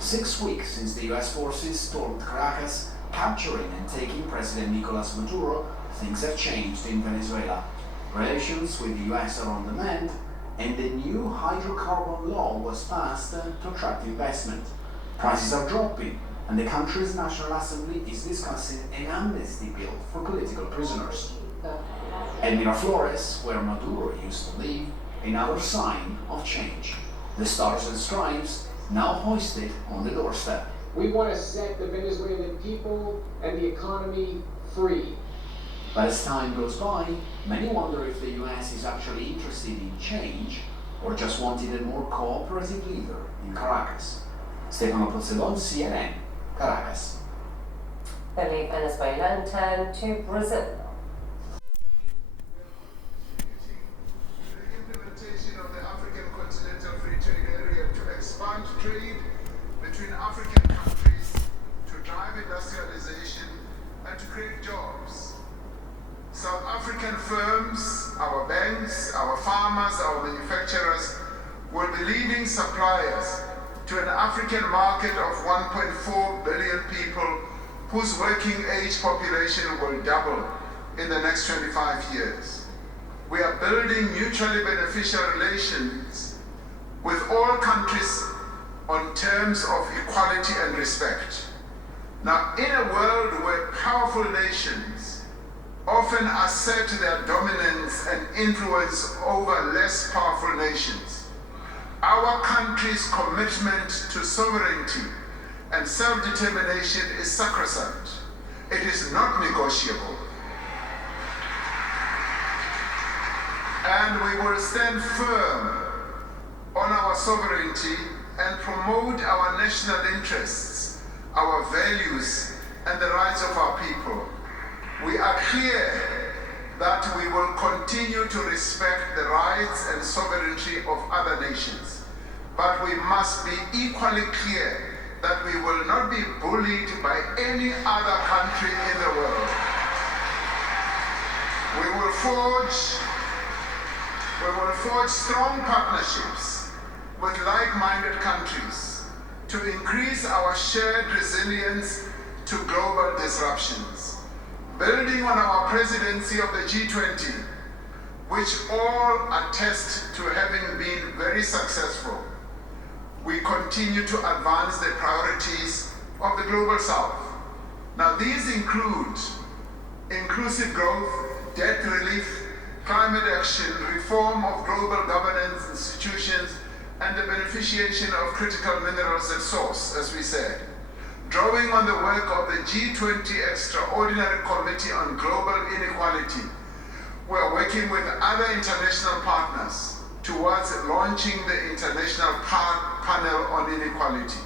6 weeks since the US forces stormed Caracas, capturing and taking President Nicolas Maduro, things have changed in Venezuela. Relations with the US are on the mend, and the new hydrocarbon law was passed to attract investment. Prices are dropping, and the country's National Assembly is discussing an amnesty bill for political prisoners. At Miraflores, where Maduro used to live, another sign of change. The Stars and Stripes now hoisted on the doorstep. We want to set the Venezuelan people and the economy free. But as time goes by, many wonder if the US is actually interested in change or just wanted a more cooperative leader in Caracas. Stefano Posedon, CNN, Caracas. Then leave Venezuela and turn to Brazil. Expand trade between African countries, to drive industrialization and to create jobs. South African firms, our banks, our farmers, our manufacturers will be leading suppliers to an African market of 1.4 billion people whose working age population will double in the next 25 years. We are building mutually beneficial relations with all countries on terms of equality and respect. Now, in a world where powerful nations often assert their dominance and influence over less powerful nations. Our country's commitment to sovereignty and self-determination is sacrosanct. It is not negotiable. And we will stand firm on our sovereignty and promote our national interests, our values, and the rights of our people. We are clear that we will continue to respect the rights and sovereignty of other nations. But we must be equally clear that we will not be bullied by any other country in the world. We will forge strong partnerships with like-minded countries to increase our shared resilience to global disruptions. Building on our presidency of the G20, which all attest to having been very successful, we continue to advance the priorities of the Global South. Now these include inclusive growth, debt relief, climate action, reform of global governance institutions, and the beneficiation of critical minerals at source, as we said. Drawing on the work of the G20 Extraordinary Committee on Global Inequality, we are working with other international partners towards launching the International Panel on Inequality.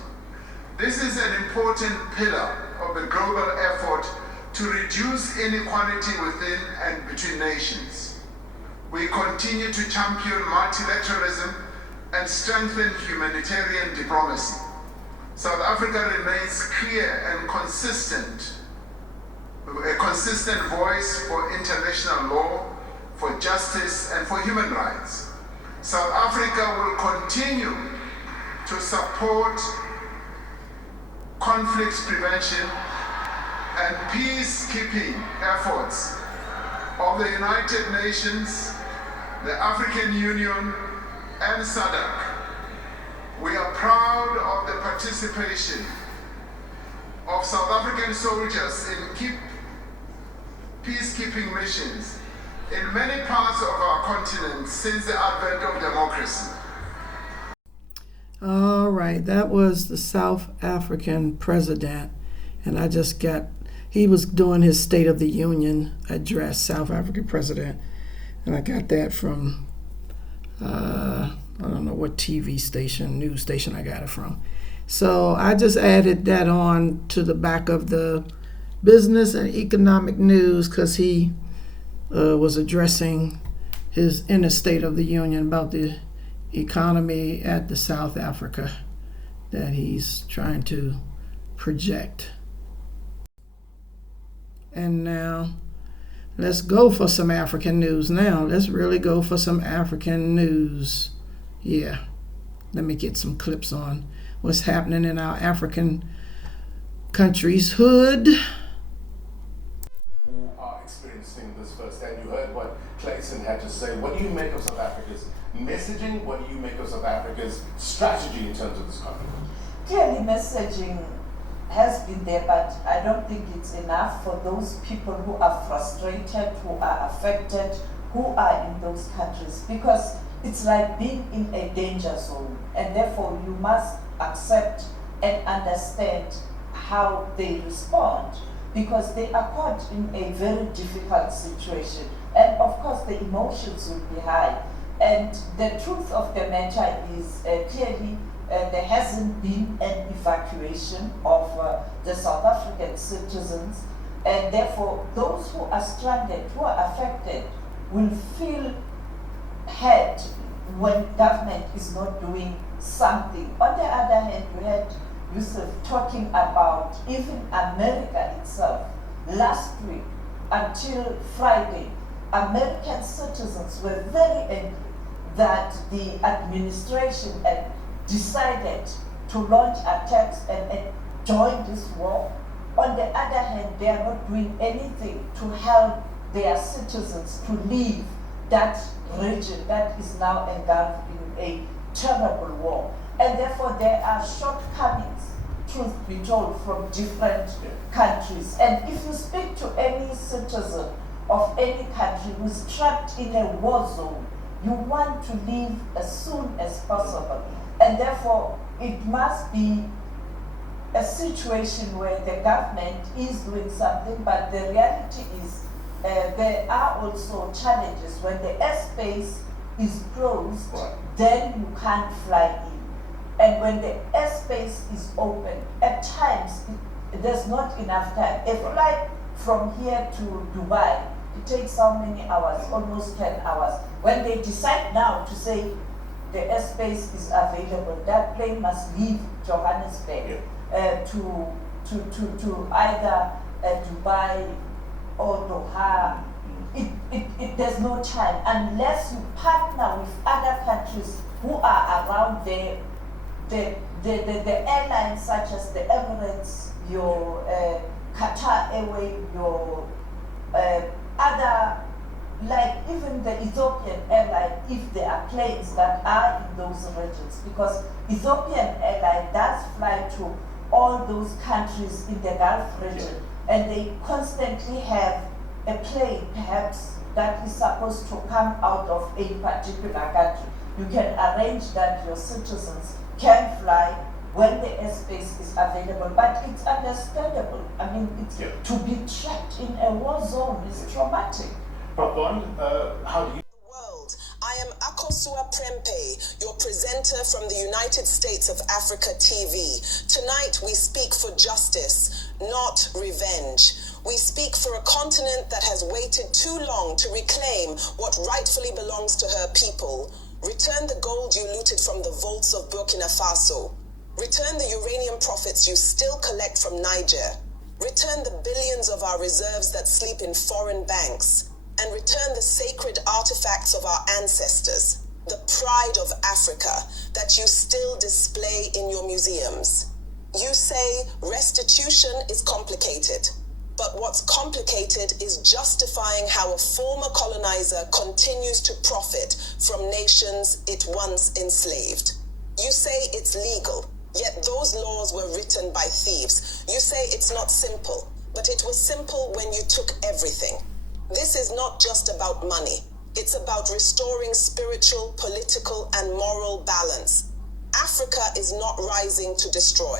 This is an important pillar of the global effort to reduce inequality within and between nations. We continue to champion multilateralism and strengthen humanitarian diplomacy. South Africa remains clear and consistent, a consistent voice for international law, for justice, and for human rights. South Africa will continue to support conflict prevention and peacekeeping efforts of the United Nations, the African Union, and SADC. We are proud of the participation of South African soldiers in peacekeeping missions in many parts of our continent since the advent of democracy. All right, that was the South African president, and he was doing his State of the Union address, South African president, and I got that from, I don't know what TV station, news station I got it from. So I just added that on to the back of the business and economic news because he was addressing in the State of the Union about the economy at the South Africa that he's trying to project. And now let's go for some African news now. Let's really go for some African news. Yeah, let me get some clips on what's happening in our African countries' hood. Who are experiencing this firsthand. You heard what Clayton had to say. What do you make of South Africa's messaging? What do you make of South Africa's strategy in terms of this conflict? Clearly, messaging has been there, but I don't think it's enough for those people who are frustrated, who are affected, who are in those countries, because it's like being in a danger zone, and therefore you must accept and understand how they respond, because they are caught in a very difficult situation, and of course the emotions will be high. And the truth of the matter is clearly there hasn't been an evacuation of the South African citizens, and therefore those who are stranded, who are affected, will feel hurt when government is not doing something. On the other hand, we had Yusuf talking about even America itself. Last week until Friday, American citizens were very angry that the administration had decided to launch attacks and join this war. On the other hand, they are not doing anything to help their citizens to leave that region that is now engulfed in a terrible war. And therefore there are shortcomings, truth be told, from different countries. And if you speak to any citizen of any country who's trapped in a war zone, you want to leave as soon as possible. And therefore, it must be a situation where the government is doing something, but the reality is there are also challenges. When the airspace is closed, then you can't fly in. And when the airspace is open, at times there's not enough time. A flight from here to Dubai, it takes how many hours? Almost 10 hours. When they decide now to say the airspace is available, that plane must leave Johannesburg to either Dubai or Doha. There's no time unless you partner with other countries who are around there. The airlines such as the Emirates, your Qatar Airways, your other, like even the Ethiopian airline, if there are planes that are in those regions, because Ethiopian airline does fly to all those countries in the Gulf region, and they constantly have a plane perhaps that is supposed to come out of a particular country. You can arrange that your citizens can fly when the airspace is available, but it's understandable. I mean, to be trapped in a war zone is traumatic. How do you? I am Akosua Prempe, your presenter from the United States of Africa TV. Tonight we speak for justice, not revenge. We speak for a continent that has waited too long to reclaim what rightfully belongs to her people. Return the gold you looted from the vaults of Burkina Faso. Return the uranium profits you still collect from Niger. Return the billions of our reserves that sleep in foreign banks. And return the sacred artifacts of our ancestors, the pride of Africa that you still display in your museums. You say restitution is complicated, but what's complicated is justifying how a former colonizer continues to profit from nations it once enslaved. You say it's legal, yet those laws were written by thieves. You say it's not simple, but it was simple when you took everything. This is not just about money. It's about restoring spiritual, political, and moral balance. Africa is not rising to destroy.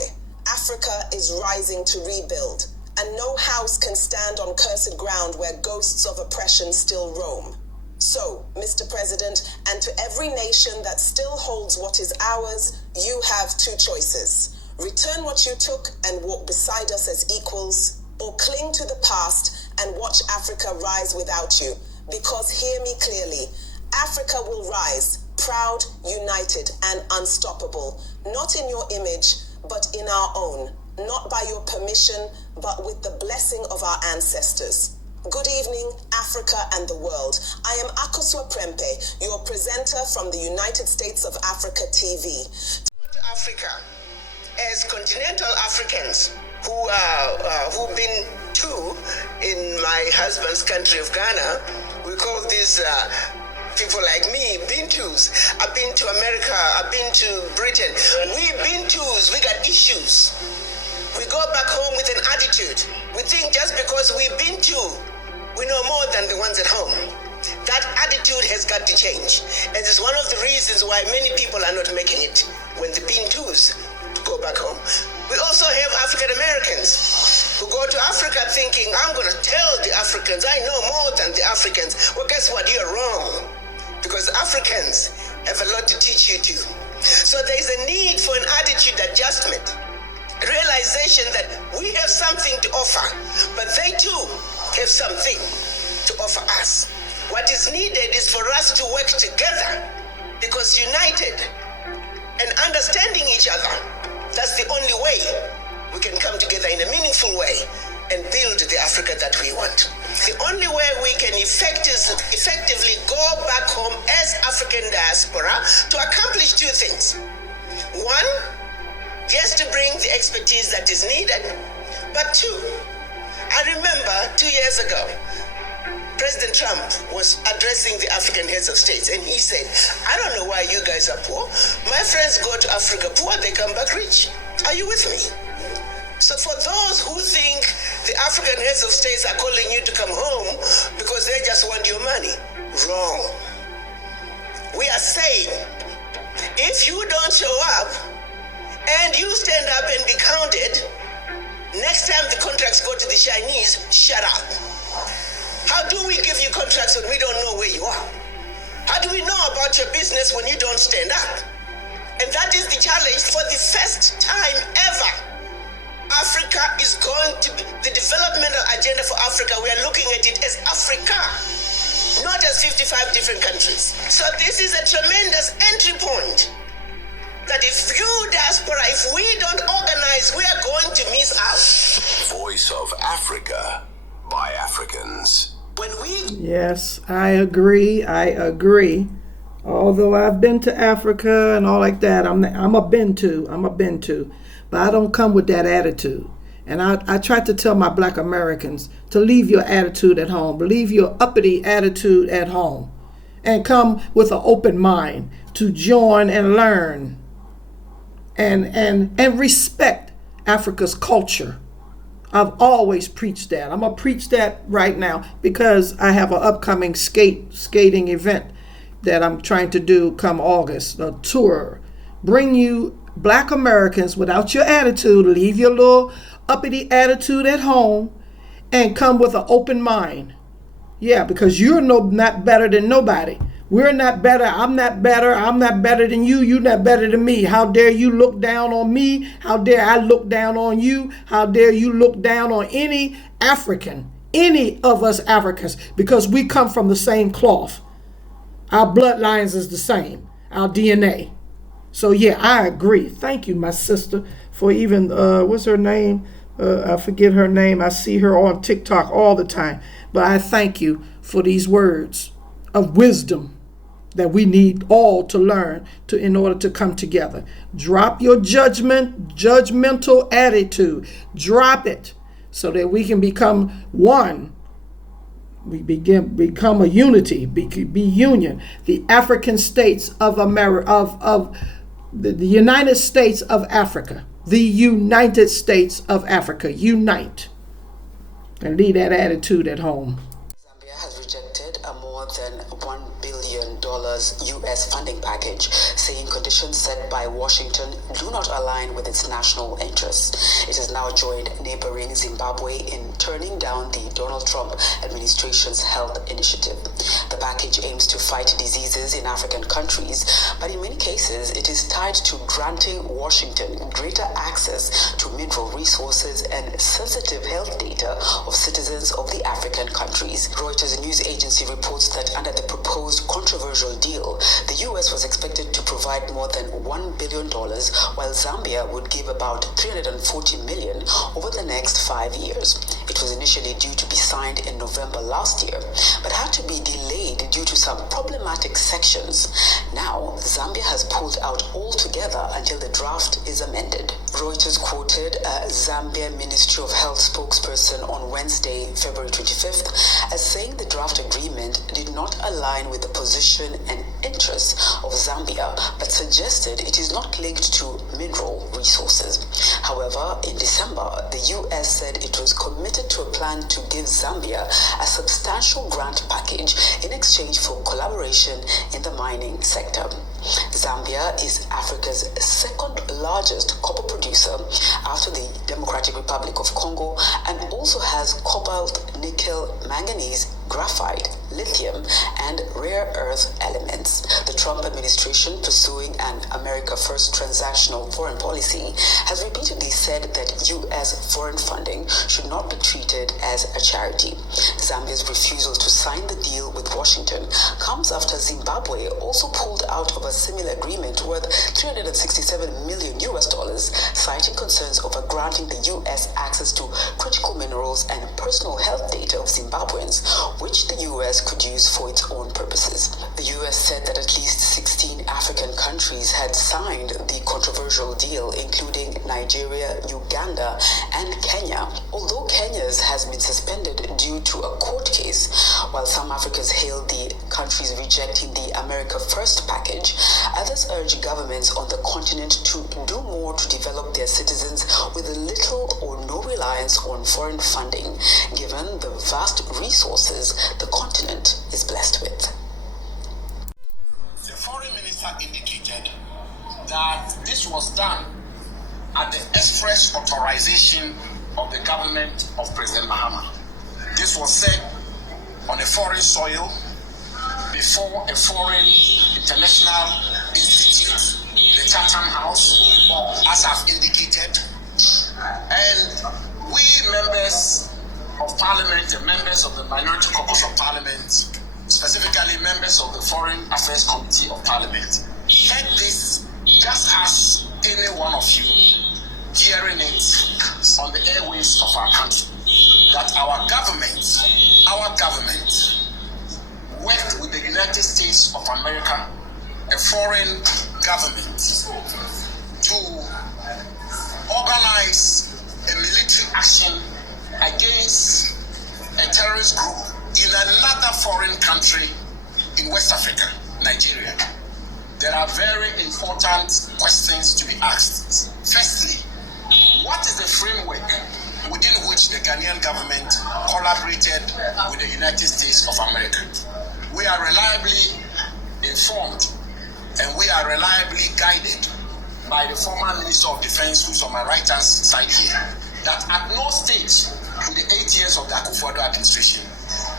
Africa is rising to rebuild. And no house can stand on cursed ground where ghosts of oppression still roam. So, Mr. President, and to every nation that still holds what is ours, you have two choices. Return what you took and walk beside us as equals, or cling to the past and watch Africa rise without you. Because hear me clearly, Africa will rise, proud, united, and unstoppable, not in your image, but in our own, not by your permission, but with the blessing of our ancestors. Good evening, Africa and the world. I am Akosua Prempe, your presenter from the United States of Africa TV. Africa, as continental Africans who've been to in my husband's country of Ghana, we call these people like me Bintus. I've been to America, I've been to Britain. We Bintus, we got issues. We go back home with an attitude. We think just because we've been to, we know more than the ones at home. That attitude has got to change. And it's one of the reasons why many people are not making it when the Bintus go back home. We also have African Americans who go to Africa thinking, I'm going to tell the Africans, I know more than the Africans. Well, guess what? You're wrong. Because Africans have a lot to teach you too. So there's a need for an attitude adjustment. Realization that we have something to offer, but they too have something to offer us. What is needed is for us to work together, because united and understanding each other, that's the only way we can come together in a meaningful way and build the Africa that we want. The only way we can effectively go back home as African diaspora to accomplish two things. One, just to bring the expertise that is needed, but two, I remember 2 years ago, President Trump was addressing the African heads of states, and he said, I don't know why you guys are poor. My friends go to Africa poor, they come back rich. Are you with me? So for those who think the African heads of states are calling you to come home because they just want your money. Wrong. We are saying, if you don't show up and you stand up and be counted, next time the contracts go to the Chinese, shut up. How do we give you contracts when we don't know where you are? How do we know about your business when you don't stand up? And that is the challenge. For the first time ever, Africa is going to be, the developmental agenda for Africa, we are looking at it as Africa, not as 55 different countries. So this is a tremendous entry point that if you diaspora, if we don't organize, we are going to miss out. Voice of Africa by Africans. When we... Yes, I agree. Although I've been to Africa and all like that, I'm a been to, but I don't come with that attitude. And I try to tell my Black Americans to leave your attitude at home, leave your uppity attitude at home, and come with an open mind to join and learn and respect Africa's culture. I've always preached that. I'm gonna preach that right now because I have an upcoming skating event that I'm trying to do come August, a tour. Bring you Black Americans without your attitude, leave your little uppity attitude at home and come with an open mind. Yeah, because you're not better than nobody. We're not better. I'm not better. I'm not better than you. You're not better than me. How dare you look down on me? How dare I look down on you? How dare you look down on any African, any of us Africans, because we come from the same cloth. Our bloodlines is the same, our DNA. So yeah, I agree. Thank you, my sister, for even, what's her name? I forget her name. I see her on TikTok all the time. But I thank you for these words of wisdom that we need all to learn in order to come together. Drop your judgmental attitude. Drop it so that we can become one. We become a unity, be union. The African states of America, of the United States of Africa. The United States of Africa. Unite. And leave that attitude at home. Zambia has rejected a more than $1 billion U.S. funding package, saying conditions set by Washington do not align with its national interests. It has now joined neighboring Zimbabwe in turning down the Donald Trump administration's health initiative. The package aims to fight diseases in African countries, but in many cases it is tied to granting Washington greater access to mineral resources and sensitive health data of citizens of the African countries. Reuters news agency reports that under the proposed controversial deal, the U.S. was expected to provide more than $1 billion, while Zambia would give about $340 million over the next 5 years. It was initially due to be signed in November last year, but had to be delayed due to some problematic sections. Now, Zambia has pulled out altogether until the draft is amended. Reuters quoted a Zambia Ministry of Health spokesperson on Wednesday, February 25th, as saying the draft agreement did not align with the position and interests of Zambia, but suggested it is not linked to mineral resources. However, in December, the U.S. said it was committed to a plan to give Zambia a substantial grant package in exchange for collaboration in the mining sector. Zambia is Africa's second largest copper producer after the Democratic Republic of Congo and also has cobalt, nickel, manganese, graphite, lithium, and rare earth elements. The Trump administration, pursuing an America First transactional foreign policy, has repeatedly said that U.S. foreign funding should not be treated as a charity. Zambia's refusal to sign the deal with Washington comes after Zimbabwe also pulled out of a similar agreement worth $367 million, citing concerns over granting the U.S. access to critical minerals and personal health data of Zimbabweans, which the U.S. could use for its own purposes. The U.S. said that at least 16 African countries had signed the controversial deal, including Nigeria, Uganda, and Kenya, although Kenya's has been suspended due to a court case, While some Africans hailed the countries rejecting the America First package, others urge governments on the continent to do more to develop their citizens with little or no reliance on foreign funding, given the vast resources the continent is blessed with. The foreign minister indicated that this was done at the express authorization of the government of President Mahama. This was said on a foreign soil before a foreign international institute, the Chatham House, as I've indicated. And we members of parliament and members of the minority caucus of parliament, specifically members of the Foreign Affairs Committee of Parliament, heard this just as any one of you hearing it on the airwaves of our country, that our government worked with the United States of America, a foreign government, to organize a military action against a terrorist group in another foreign country in West Africa, Nigeria. There are very important questions to be asked. Firstly, what is the framework within which the Ghanaian government collaborated with the United States of America? We are reliably informed and we are reliably guided by the former Minister of Defense, who's on my right-hand side here, that at no stage in the 8 years of the Akufo-Addo administration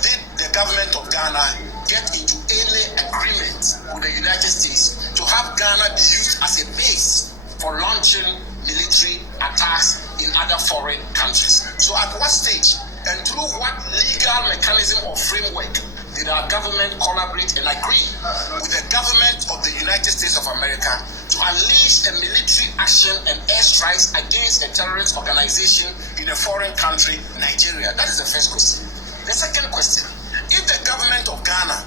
did the government of Ghana get into any agreement with the United States to have Ghana be used as a base for launching military attacks in other foreign countries. So at what stage and through what legal mechanism or framework did our government collaborate and agree with the government of the United States of America to unleash a military action and airstrikes against a terrorist organization in a foreign country, Nigeria? That is the first question. The second question, if the government of Ghana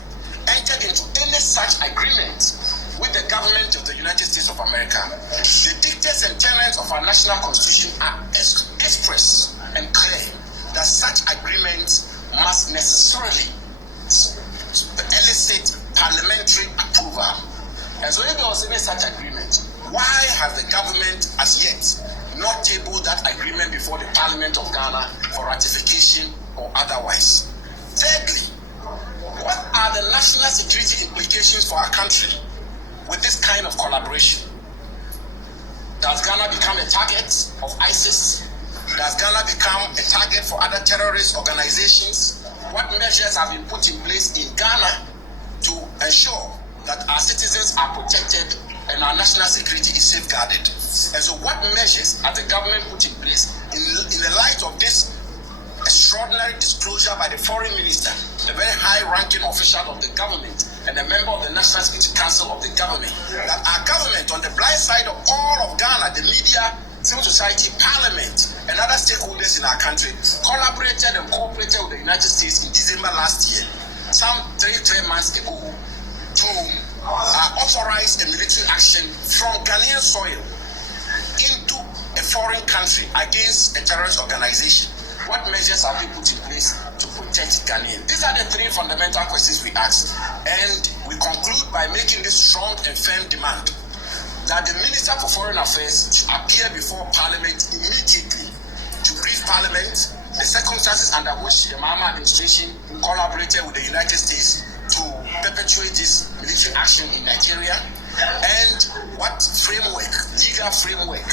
entered into any such agreement with the government of the United States of America, the dictates and tenets of our national constitution are express and clear that such agreements must necessarily elicit parliamentary approval. And so if there was any such agreement, why has the government as yet not tabled that agreement before the Parliament of Ghana for ratification or otherwise? Thirdly, what are the national security implications for our country with this kind of collaboration? Does Ghana become a target of ISIS? Does Ghana become a target for other terrorist organizations? What measures have been put in place in Ghana to ensure that our citizens are protected and our national security is safeguarded? And so what measures has the government put in place in the light of this extraordinary disclosure by the foreign minister, the very high-ranking official of the government and a member of the National Security Council of the government, that our government on the blind side of all of Ghana, the media, civil society, parliament, and other stakeholders in our country collaborated and cooperated with the United States in December last year, some three months ago, to authorize a military action from Ghanaian soil into a foreign country against a terrorist organization. What measures have we put in place to protect Ghanaians? These are the three fundamental questions we ask. And we conclude by making this strong and firm demand that the Minister for Foreign Affairs should appear before Parliament immediately to brief Parliament the circumstances under which the Mahama administration collaborated with the United States to perpetuate this military action in Nigeria, and what framework, legal framework,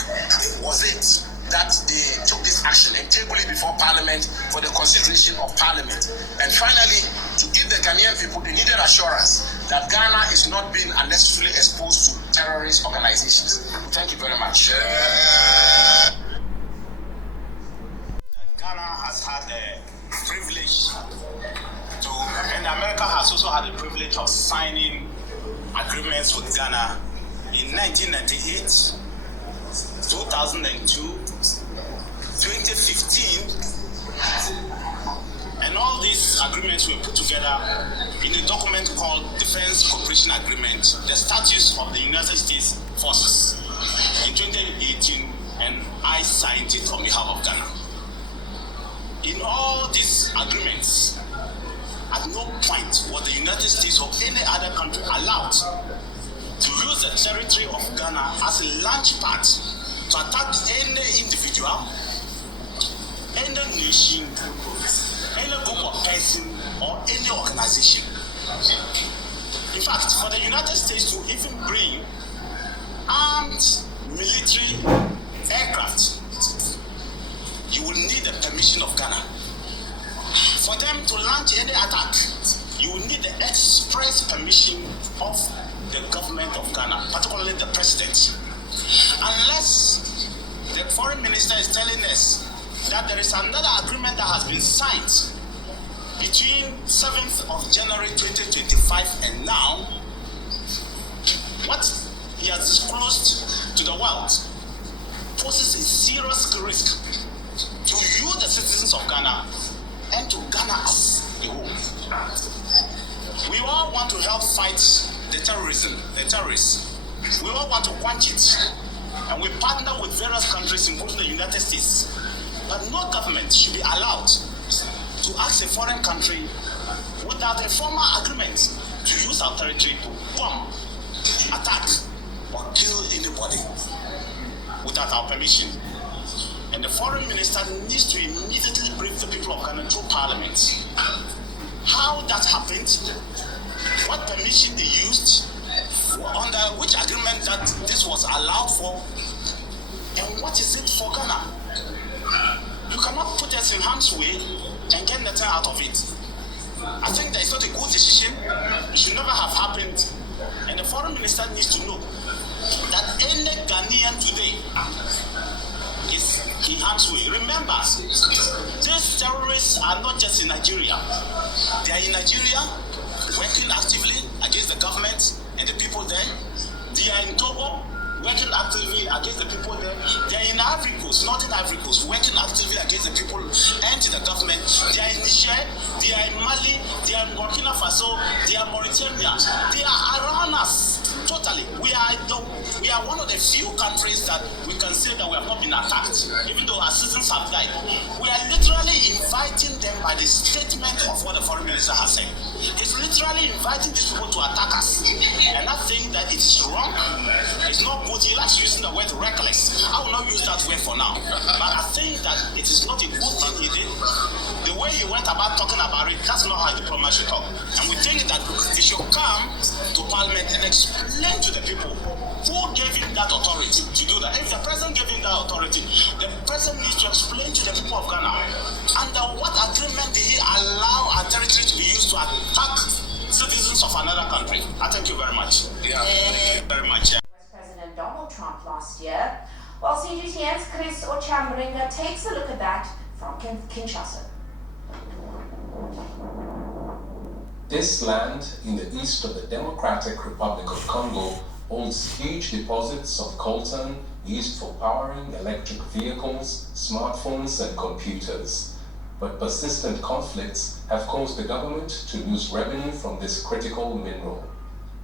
was it that they took this action and tabled it before Parliament for the consideration of Parliament. And finally, to give the Ghanaian people the needed assurance that Ghana is not being unnecessarily exposed to terrorist organizations. Thank you very much. Ghana has had a privilege to, and America has also had the privilege of signing agreements with Ghana in 1998, 2002, 2015, and all these agreements were put together in a document called Defense Cooperation Agreement, the Statutes of the United States Forces, in 2018, and I signed it on behalf of Ghana. In all these agreements, At no point was the United States or any other country allowed to use the territory of Ghana as a launch pad to attack any individual, any nation, any group of person, or any organization. In fact, for the United States to even bring armed military aircraft, you will need the permission of Ghana. For them to launch any attack, you will need the express permission of the government of Ghana, particularly the president. Unless the foreign minister is telling us that there is another agreement that has been signed between 7th of January 2025 and now, what he has disclosed to the world poses a serious risk to you, the citizens of Ghana, and to Ghana as a whole. We all want to help fight the terrorists. We all want to quench it. And we partner with various countries, including the United States. But no government should be allowed to ask a foreign country without a formal agreement to use our territory to bomb, attack, or kill anybody without our permission. And the foreign minister needs to immediately brief the people of Ghana through parliament. How that happened, what permission they used, under which agreement that this was allowed for, and what is it for Ghana? You cannot put us in harm's way and get nothing out of it. I think that is not a good decision. It should never have happened. And the foreign minister needs to know that any Ghanaian today is in harm's way. Remember, these terrorists are not just in Nigeria. They are in Nigeria working actively against the government and the people there. They are in Togo working actively against the people there. They are in Ivory Coast, Northern Ivory Coast, working actively against the people and the government. They are in Niger, they are in Mali, they are in Burkina Faso, they are Mauritania. They are around us totally. We are one of the few countries that we can say that we have not been attacked, even though our citizens have died. We are literally inviting them by the statement of what the foreign minister has said. He's literally inviting these people to attack us. And not saying that it is wrong, it's not good. He likes using the word reckless. I will not use that word for now. But I think that it is not a good thing he did. The way he went about talking about it, that's not how a diplomat should talk. And we think that he should come to Parliament and explain to the people who gave him that authority to do that. If the president gave him that authority, the president needs to explain to the people of Ghana under what agreement did he allow our territory to be used to attack citizens of another country. I thank you very much. Yeah, thank you very much. President Donald Trump last year. Well, CGTN's Chris Ochamringa takes a look at that from Kinshasa. This land in the east of the Democratic Republic of Congo holds huge deposits of coltan used for powering electric vehicles, smartphones, and computers. But persistent conflicts have caused the government to lose revenue from this critical mineral.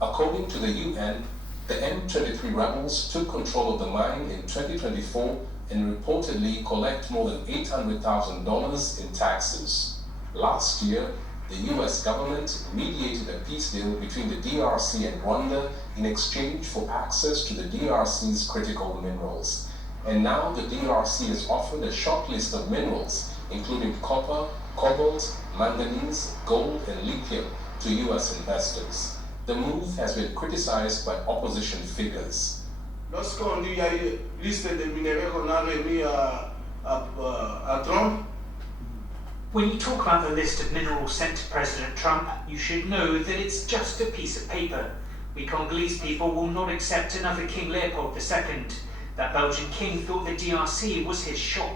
According to the UN, the M23 rebels took control of the mine in 2024 and reportedly collect more than $800,000 in taxes. Last year, the US government mediated a peace deal between the DRC and Rwanda in exchange for access to the DRC's critical minerals. And now the DRC is offered a short list of minerals, including copper, cobalt, manganese, gold, and lithium to US investors. The move has been criticized by opposition figures. Lorsqu'on dit qu'il y a une liste de minéraux qu'on a remis à Trump, when you talk about the list of minerals sent to President Trump, you should know that it's just a piece of paper. We Congolese people will not accept another King Leopold II. That Belgian king thought the DRC was his shop.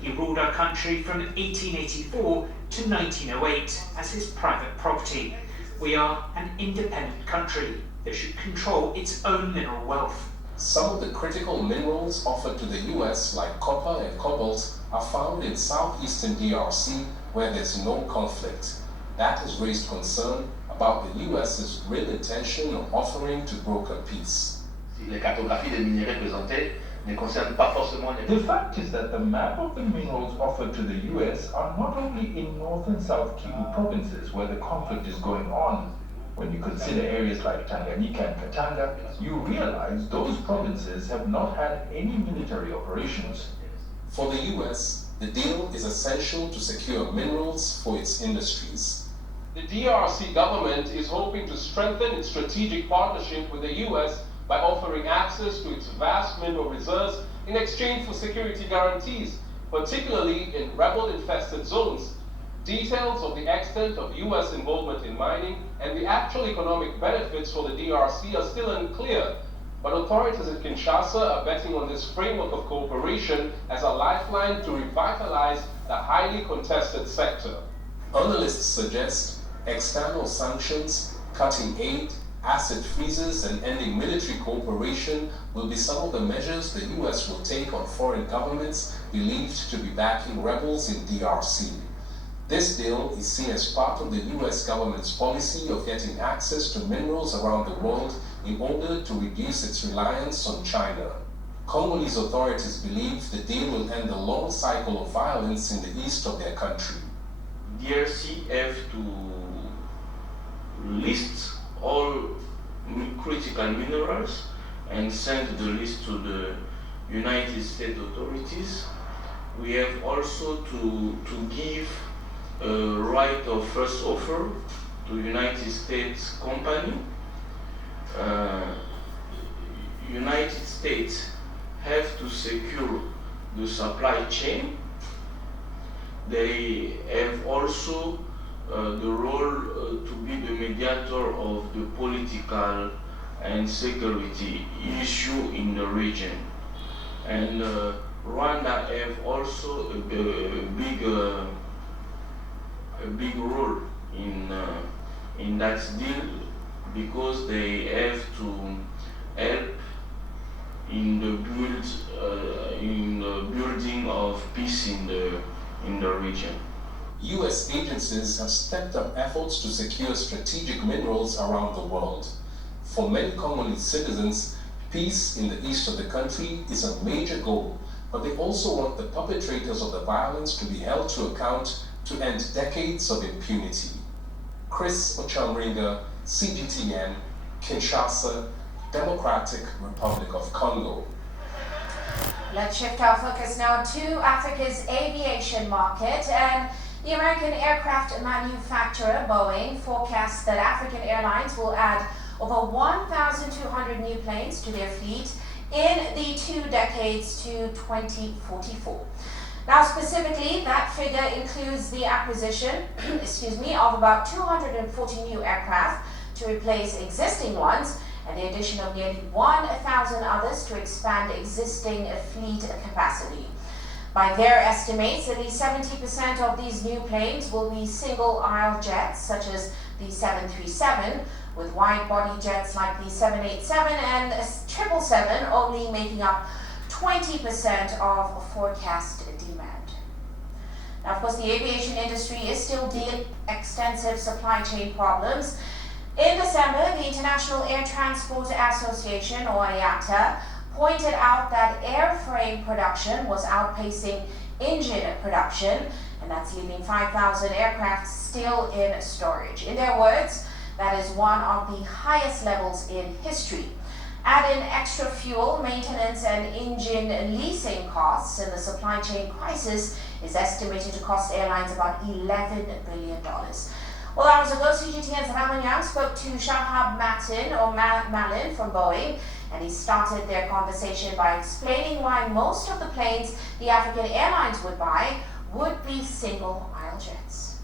He ruled our country from 1884 to 1908 as his private property. We are an independent country that should control its own mineral wealth. Some of the critical minerals offered to the US, like copper and cobalt, are found in southeastern DRC where there's no conflict. That has raised concern about the US's real intention of offering to broker peace. Les cartographies des minéraux présentées ne concerne pas forcément les... The fact is that the map of the minerals offered to the US are not only in North and South Kivu provinces where the conflict is going on. When you consider areas like Tanganyika and Katanga, you realize those provinces have not had any military operations. For the US, the deal is essential to secure minerals for its industries. The DRC government is hoping to strengthen its strategic partnership with the US by offering access to its vast mineral reserves in exchange for security guarantees, particularly in rebel-infested zones. Details of the extent of US involvement in mining and the actual economic benefits for the DRC are still unclear, but authorities in Kinshasa are betting on this framework of cooperation as a lifeline to revitalize the highly contested sector. Analysts suggest external sanctions, cutting aid, asset freezes, and ending military cooperation will be some of the measures the US will take on foreign governments believed to be backing rebels in DRC. This deal is seen as part of the US government's policy of getting access to minerals around the world in order to reduce its reliance on China. Congolese authorities believe the deal will end the long cycle of violence in the east of their country. DRC have to list all critical minerals and send the list to the United States authorities. We have also to give a right of first offer to United States company. United States have to secure the supply chain. They have also the role to be the mediator of the political and security issue in the region. And Rwanda have also a big role in that deal because they have to help in the building of peace in the region. US agencies have stepped up efforts to secure strategic minerals around the world. For many Congolese citizens, peace in the east of the country is a major goal, but they also want the perpetrators of the violence to be held to account to end decades of impunity. Chris Ochamringa, CGTN, Kinshasa, Democratic Republic of Congo. Let's shift our focus now to Africa's aviation market, and the American aircraft manufacturer Boeing forecasts that African airlines will add over 1,200 new planes to their fleet in the 2 decades to 2044. Now, specifically, that figure includes the acquisition, of about 240 new aircraft to replace existing ones, and the addition of nearly 1,000 others to expand existing fleet capacity. By their estimates, at least 70% of these new planes will be single-aisle jets, such as the 737, with wide-body jets like the 787 and 777 only making up 20% of forecast demand. Now, of course, the aviation industry is still dealing with extensive supply chain problems. In December, the International Air Transport Association, or IATA, pointed out that airframe production was outpacing engine production, and that's leaving 5,000 aircraft still in storage. In their words, that is one of the highest levels in history. Add in extra fuel, maintenance, and engine leasing costs, and the supply chain crisis is estimated to cost airlines about $11 billion. Well, hours ago, CGTN's Ramon Yang spoke to Shahab Malin from Boeing, and he started their conversation by explaining why most of the planes the African airlines would buy would be single-aisle jets.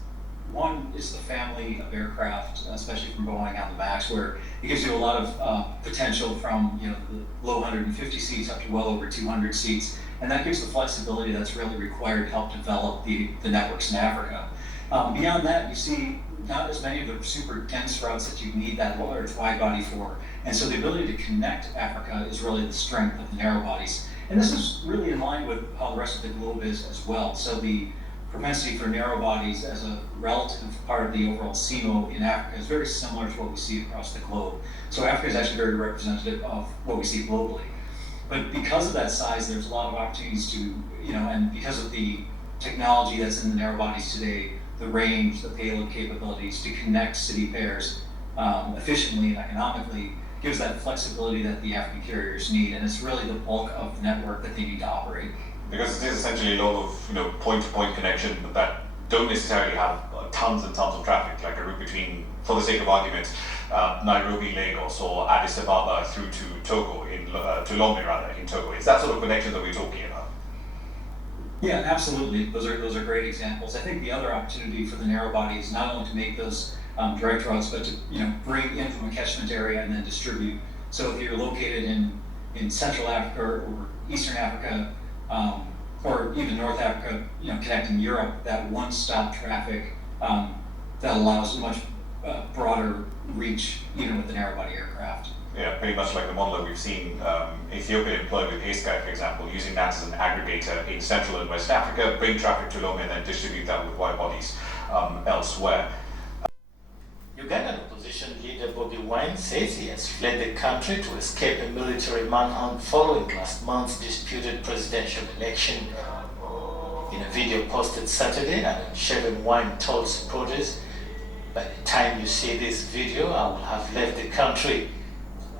One is the family of aircraft, especially from Boeing on the MAX, where it gives you a lot of potential from the low 150 seats up to well over 200 seats, and that gives the flexibility that's really required to help develop the networks in Africa. Beyond that, you see not as many of the super dense routes that you need that large wide body for, and so the ability to connect Africa is really the strength of the narrow bodies. And this is really in line with how the rest of the globe is as well. So the propensity for narrow bodies as a relative part of the overall CMO in Africa is very similar to what we see across the globe. So Africa is actually very representative of what we see globally. But because of that size, there's a lot of opportunities to, and because of the technology that's in the narrow bodies today, the range, the payload capabilities to connect city pairs efficiently and economically gives that flexibility that the African carriers need, and it's really the bulk of the network that they need to operate. Because it is essentially a lot of point-to-point connection that don't necessarily have tons and tons of traffic, like a route between, for the sake of argument, Nairobi, Lagos, or Addis Ababa through to Togo, to Lomé rather, in Togo. It's that sort of connection that we're talking about. Yeah, absolutely. Those are great examples. I think the other opportunity for the narrow body is not only to make those direct routes, but to bring in from a catchment area and then distribute. So if you're located in Central Africa or Eastern Africa, or even North Africa, connecting Europe, that one-stop traffic that allows much broader reach, even with the narrow-body aircraft. Yeah, pretty much like the model that we've seen Ethiopia employ with ASKY, for example, using that as an aggregator in Central and West Africa, bring traffic to Lomé and then distribute that with wide bodies elsewhere. Ugandan opposition leader Bobi Wine says he has fled the country to escape a military manhunt following last month's disputed presidential election. In a video posted Saturday, an unshaven Wine told supporters, "By the time you see this video, I will have left the country.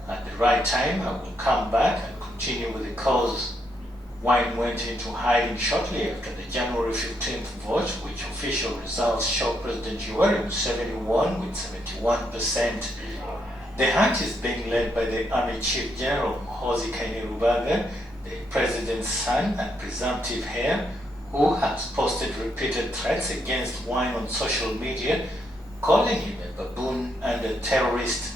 At the right time, I will come back and continue with the cause." Wine went into hiding shortly after the January 15th vote, which official results show President Yoweri Museveni won with 71%. The hunt is being led by the Army Chief General Muhoozi Kainerubaga, the president's son and presumptive heir, who has posted repeated threats against Wine on social media, calling him a baboon and a terrorist.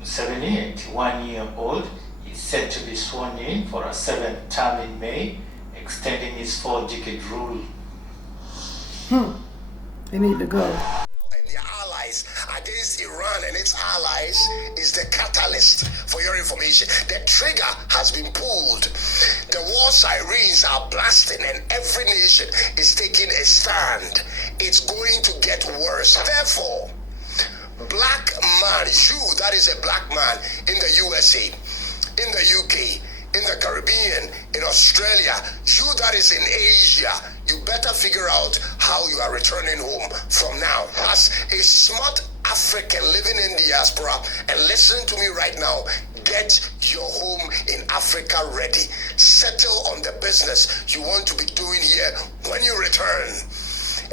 Museveni, 81-year-old, is set to be sworn in for a 7th term in May, extending his 4-decade rule. They need to go. And their allies against Iran and its allies is the catalyst for your information. The trigger has been pulled. The war sirens are blasting and every nation is taking a stand. It's going to get worse. Therefore, black man, you that is a black man in the USA, in the UK, in the Caribbean, in Australia, you that is in Asia, you better figure out how you are returning home from now. As a smart African living in diaspora, and listen to me right now, get your home in Africa ready. Settle on the business you want to be doing here when you return,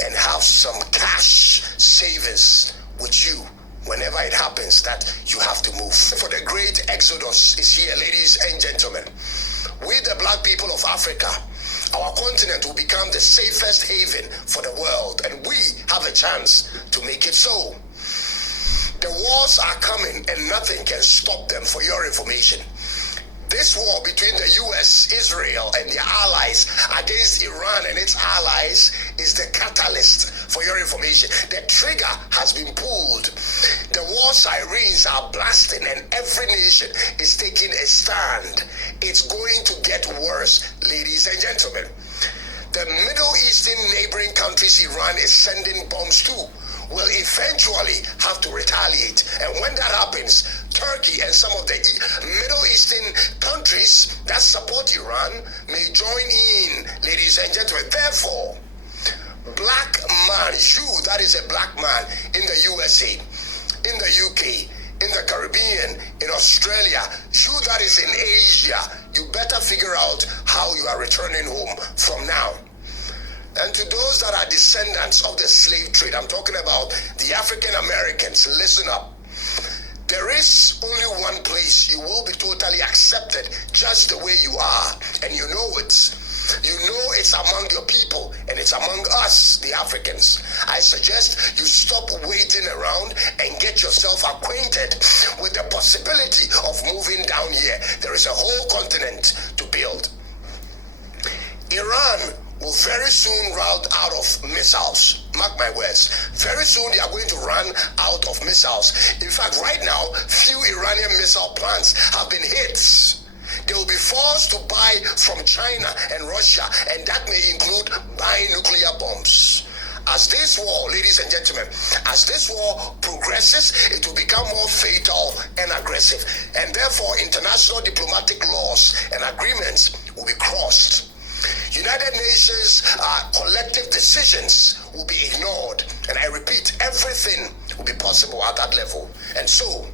and have some cash savings with you whenever it happens that you have to move. For the great exodus is here, ladies and gentlemen. We, the black people of Africa, our continent will become the safest haven for the world, and we have a chance to make it so. The wars are coming and nothing can stop them, for your information. This war between the US, Israel, and their allies against Iran and its allies is the catalyst, for your information. The trigger has been pulled. The war sirens are blasting and every nation is taking a stand. It's going to get worse, ladies and gentlemen. The Middle Eastern neighboring countries Iran is sending bombs to will eventually have to retaliate. And when that happens, Turkey and some of the Middle Eastern countries that support Iran may join in, ladies and gentlemen. Therefore, black man, you that is a black man in the USA, in the UK, in the Caribbean, in Australia, you that is in Asia, you better figure out how you are returning home from now. And to those that are descendants of the slave trade, I'm talking about the African Americans, listen up. There is only one place you will be totally accepted just the way you are, and you know it. You know it's among your people, and it's among us, the Africans. I suggest you stop waiting around and get yourself acquainted with the possibility of moving down here. There is a whole continent to build. Iran will very soon run out of missiles. Mark my words. Very soon they are going to run out of missiles. In fact, right now, few Iranian missile plants have been hit. They will be forced to buy from China and Russia, and that may include buying nuclear bombs. As this war, ladies and gentlemen, as this war progresses, it will become more fatal and aggressive. And therefore, international diplomatic laws and agreements will be crossed. United Nations collective decisions will be ignored. And I repeat, everything will be possible at that level. And so,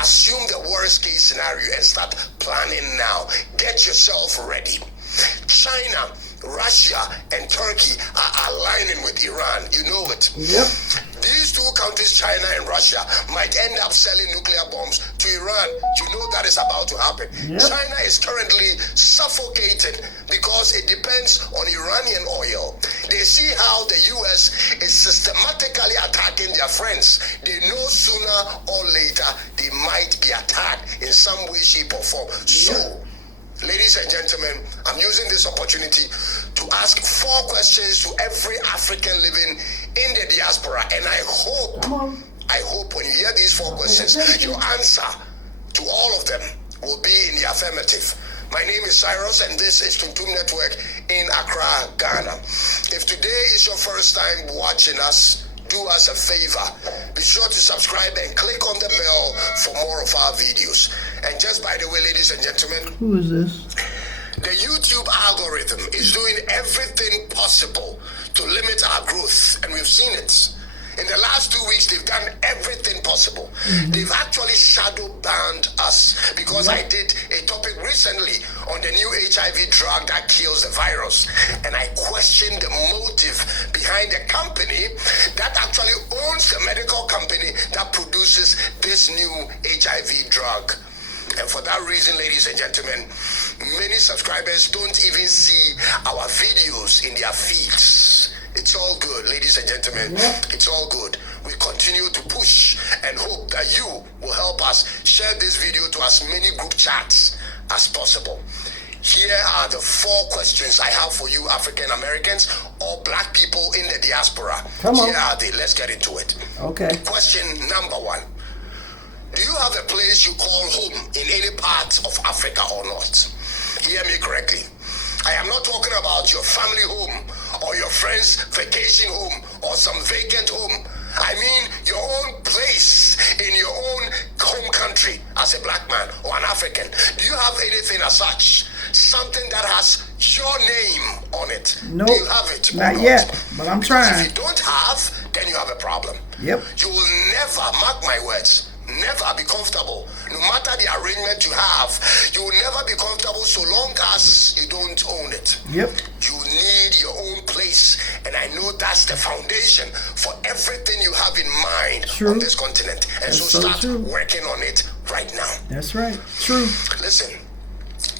assume the worst case scenario and start planning now. Get yourself ready. China, Russia, and Turkey are aligning with Iran. You know it. Yep. These two countries, China and Russia, might end up selling nuclear bombs to Iran. You know that is about to happen. Yep. China is currently suffocated because it depends on Iranian oil. They see how the US is systematically attacking their friends. They know sooner or later they might be attacked in some way, shape, or form. So, ladies and gentlemen, I'm using this opportunity to ask 4 questions to every African living in the diaspora. And I hope when you hear these 4 questions, your answer to all of them will be in the affirmative. My name is Cyrus, and this is Tuntum Network in Accra, Ghana. If today is your first time watching us, do us a favor. Be sure to subscribe and click on the bell for more of our videos. And just by the way, ladies and gentlemen, Who is this? the YouTube algorithm is doing everything possible to limit our growth, and we've seen it. In the last 2 weeks, they've done everything possible. They've actually shadow banned us because I did a topic recently on the new HIV drug that kills the virus. And I questioned the motive behind the company that actually owns the medical company that produces this new HIV drug. And for that reason, ladies and gentlemen, many subscribers don't even see our videos in their feeds. It's all good, ladies and gentlemen. It's all good. We continue to push and hope that you will help us share this video to as many group chats as possible. Here are the 4 questions I have for you, African Americans or black people in the diaspora. Come on. Here are they. Let's get into it. Okay. Question number 1. Do you have a place you call home in any part of Africa or not? Hear me correctly. I am not talking about your family home or your friend's vacation home or some vacant home. I mean your own place in your own home country as a black man or an African. Do you have anything as such? Something that has your name on it? Nope. Do you have it? Not yet, but I'm trying. If you don't have, then you have a problem. Yep. You will never, mark my words, never be comfortable. No matter the arrangement you have, you will never be comfortable so long as you don't own it. Yep. You need your own place, and I know that's the foundation for everything you have in mind on this continent. And That's so start true. working on it right now. That's right. True. Listen,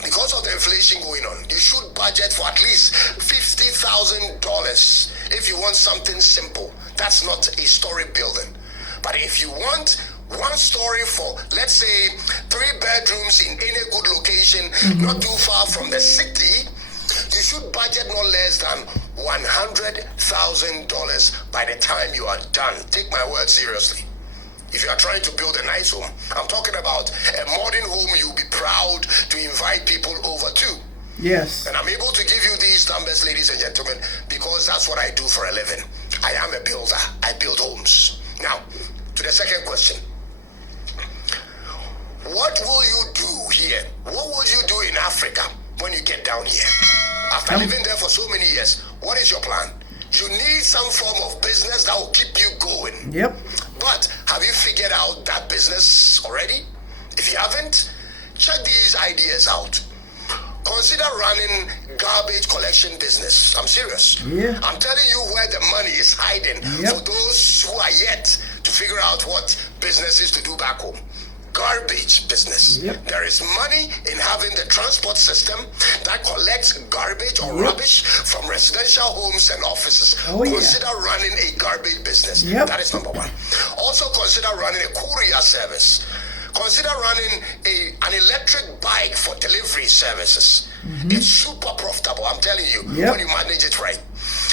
because of the inflation going on, you should budget for at least $50,000 if you want something simple. That's not a story building. But if you want one story for, let's say, 3 bedrooms in any good location, not too far from the city, you should budget no less than $100,000 by the time you are done. Take my word seriously. If you are trying to build a nice home, I'm talking about a modern home you'll be proud to invite people over to. Yes. And I'm able to give you these numbers, ladies and gentlemen, because that's what I do for a living. I am a builder. I build homes. Now, to the second question. What will you do here? What will you do in Africa when you get down here? After living there for so many years, what is your plan? You need some form of business that will keep you going. Yep. But have you figured out that business already? If you haven't, check these ideas out. Consider running garbage collection business. I'm serious. Yeah. I'm telling you where the money is hiding for those who are yet to figure out what business is to do back home. Garbage business. There is money in having the transport system that collects garbage or rubbish from residential homes and offices. Consider running a garbage business. That is number 1. Also consider running a courier service. Consider running an electric bike for delivery services. It's super profitable, I'm telling you, when you manage it right.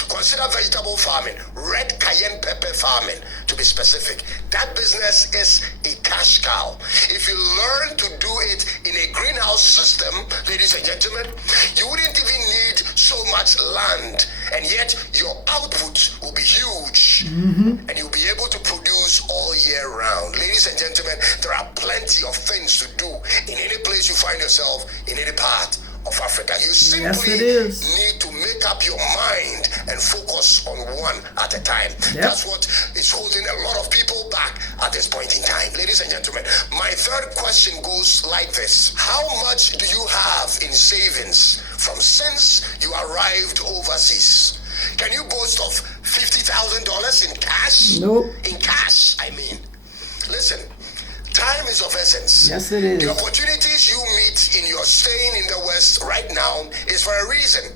Consider vegetable farming, red cayenne pepper farming. to be specific. That business is a cash cow. If you learn to do it in a greenhouse system, ladies and gentlemen, you wouldn't even need so much land, and yet your output will be huge, and you'll be able to produce all year round. Ladies and gentlemen, there are plenty of things to do in any place you find yourself, in any part of Africa. You simply need to make up your mind and focus on one at a time. That's what is holding a lot of people back at this point in time. Ladies and gentlemen, my third question goes like this. How much do you have in savings from since you arrived overseas? Can you boast of $50,000 in cash? Nope. In cash, I mean. Listen, time is of essence. Yes, it is. The opportunities you meet in your staying in the West right now is for a reason.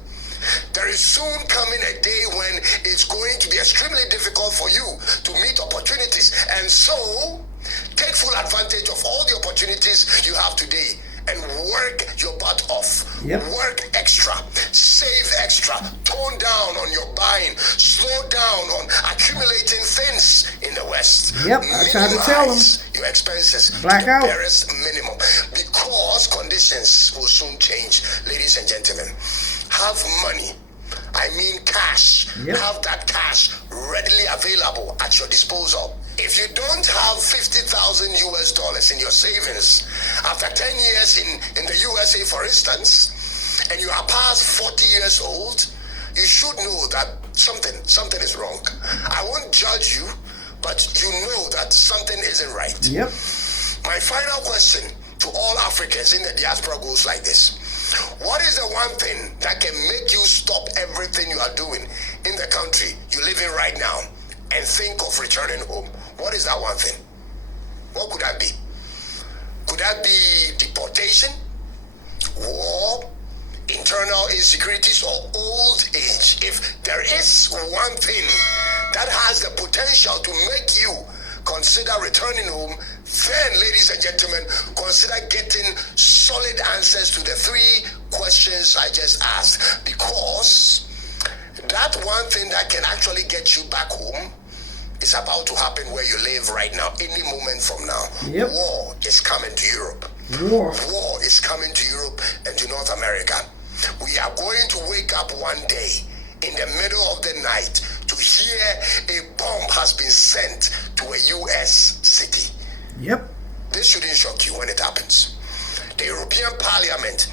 There is soon coming a day when it's going to be extremely difficult for you to meet opportunities. And so, take full advantage of all the opportunities you have today and work your butt off. Work extra, save extra, tone down on your buying, slow down on accumulating things in the West. I tried to tell them. Your expenses Black to the out. barest minimum, because conditions will soon change. Ladies and gentlemen, have money, I mean cash. Have that cash readily available at your disposal. If you don't have $50,000 US in your savings after 10 years in the USA, for instance, and you are past 40 years old, you should know that something is wrong. I won't judge you, but you know that something isn't right. My final question to all Africans in the diaspora goes like this. What is the one thing that can make you stop everything you are doing in the country you live in right now and think of returning home? What is that one thing? What could that be? Could that be deportation, war, internal insecurities, or old age? If there is one thing that has the potential to make you consider returning home, then, ladies and gentlemen, consider getting solid answers to the three questions I just asked, because that one thing that can actually get you back home is about to happen where you live right now, any moment from now. War is coming to Europe. War is coming to Europe and to North America. We are going to wake up one day in the middle of the night to hear a bomb has been sent to a US city. This shouldn't shock you when it happens. The European Parliament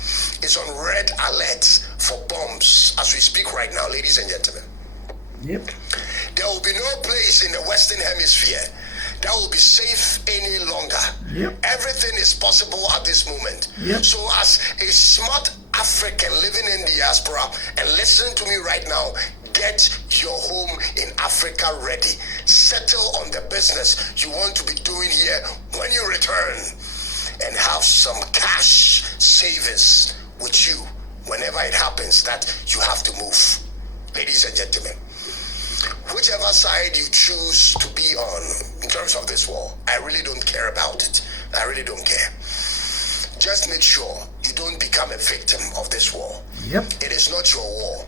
is on red alert for bombs as we speak right now, ladies and gentlemen. There will be no place in the Western Hemisphere that will be safe any longer. Everything is possible at this moment. So as a smart African living in diaspora, and listen to me right now, get your home in Africa ready. Settle on the business you want to be doing here when you return, and have some cash savings with you whenever it happens that you have to move. Ladies and gentlemen, whichever side you choose to be on in terms of this war, I really don't care about it. I really don't care. Just make sure you don't become a victim of this war. It is not your war.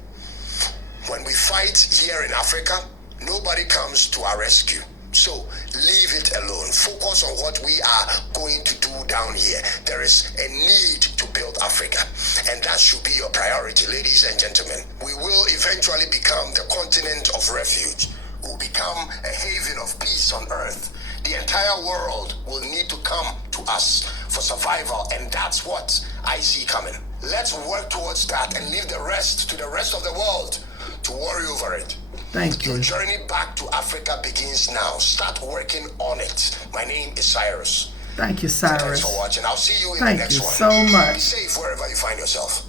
When we fight here in Africa, nobody comes to our rescue. So leave it alone. Focus on what we are going to do down here. There is a need to build Africa, and that should be your priority, ladies and gentlemen. We will eventually become the continent of refuge. We'll become a haven of peace on earth. The entire world will need to come to us for survival, and that's what I see coming. Let's work towards that and leave the rest to the rest of the world to worry over it. Thank you. Your journey back to Africa begins now. Start working on it. My name is Cyrus. Thank you, Thanks Cyrus. for watching. I'll see you in the Thank next you one. so much. Be safe wherever you find yourself.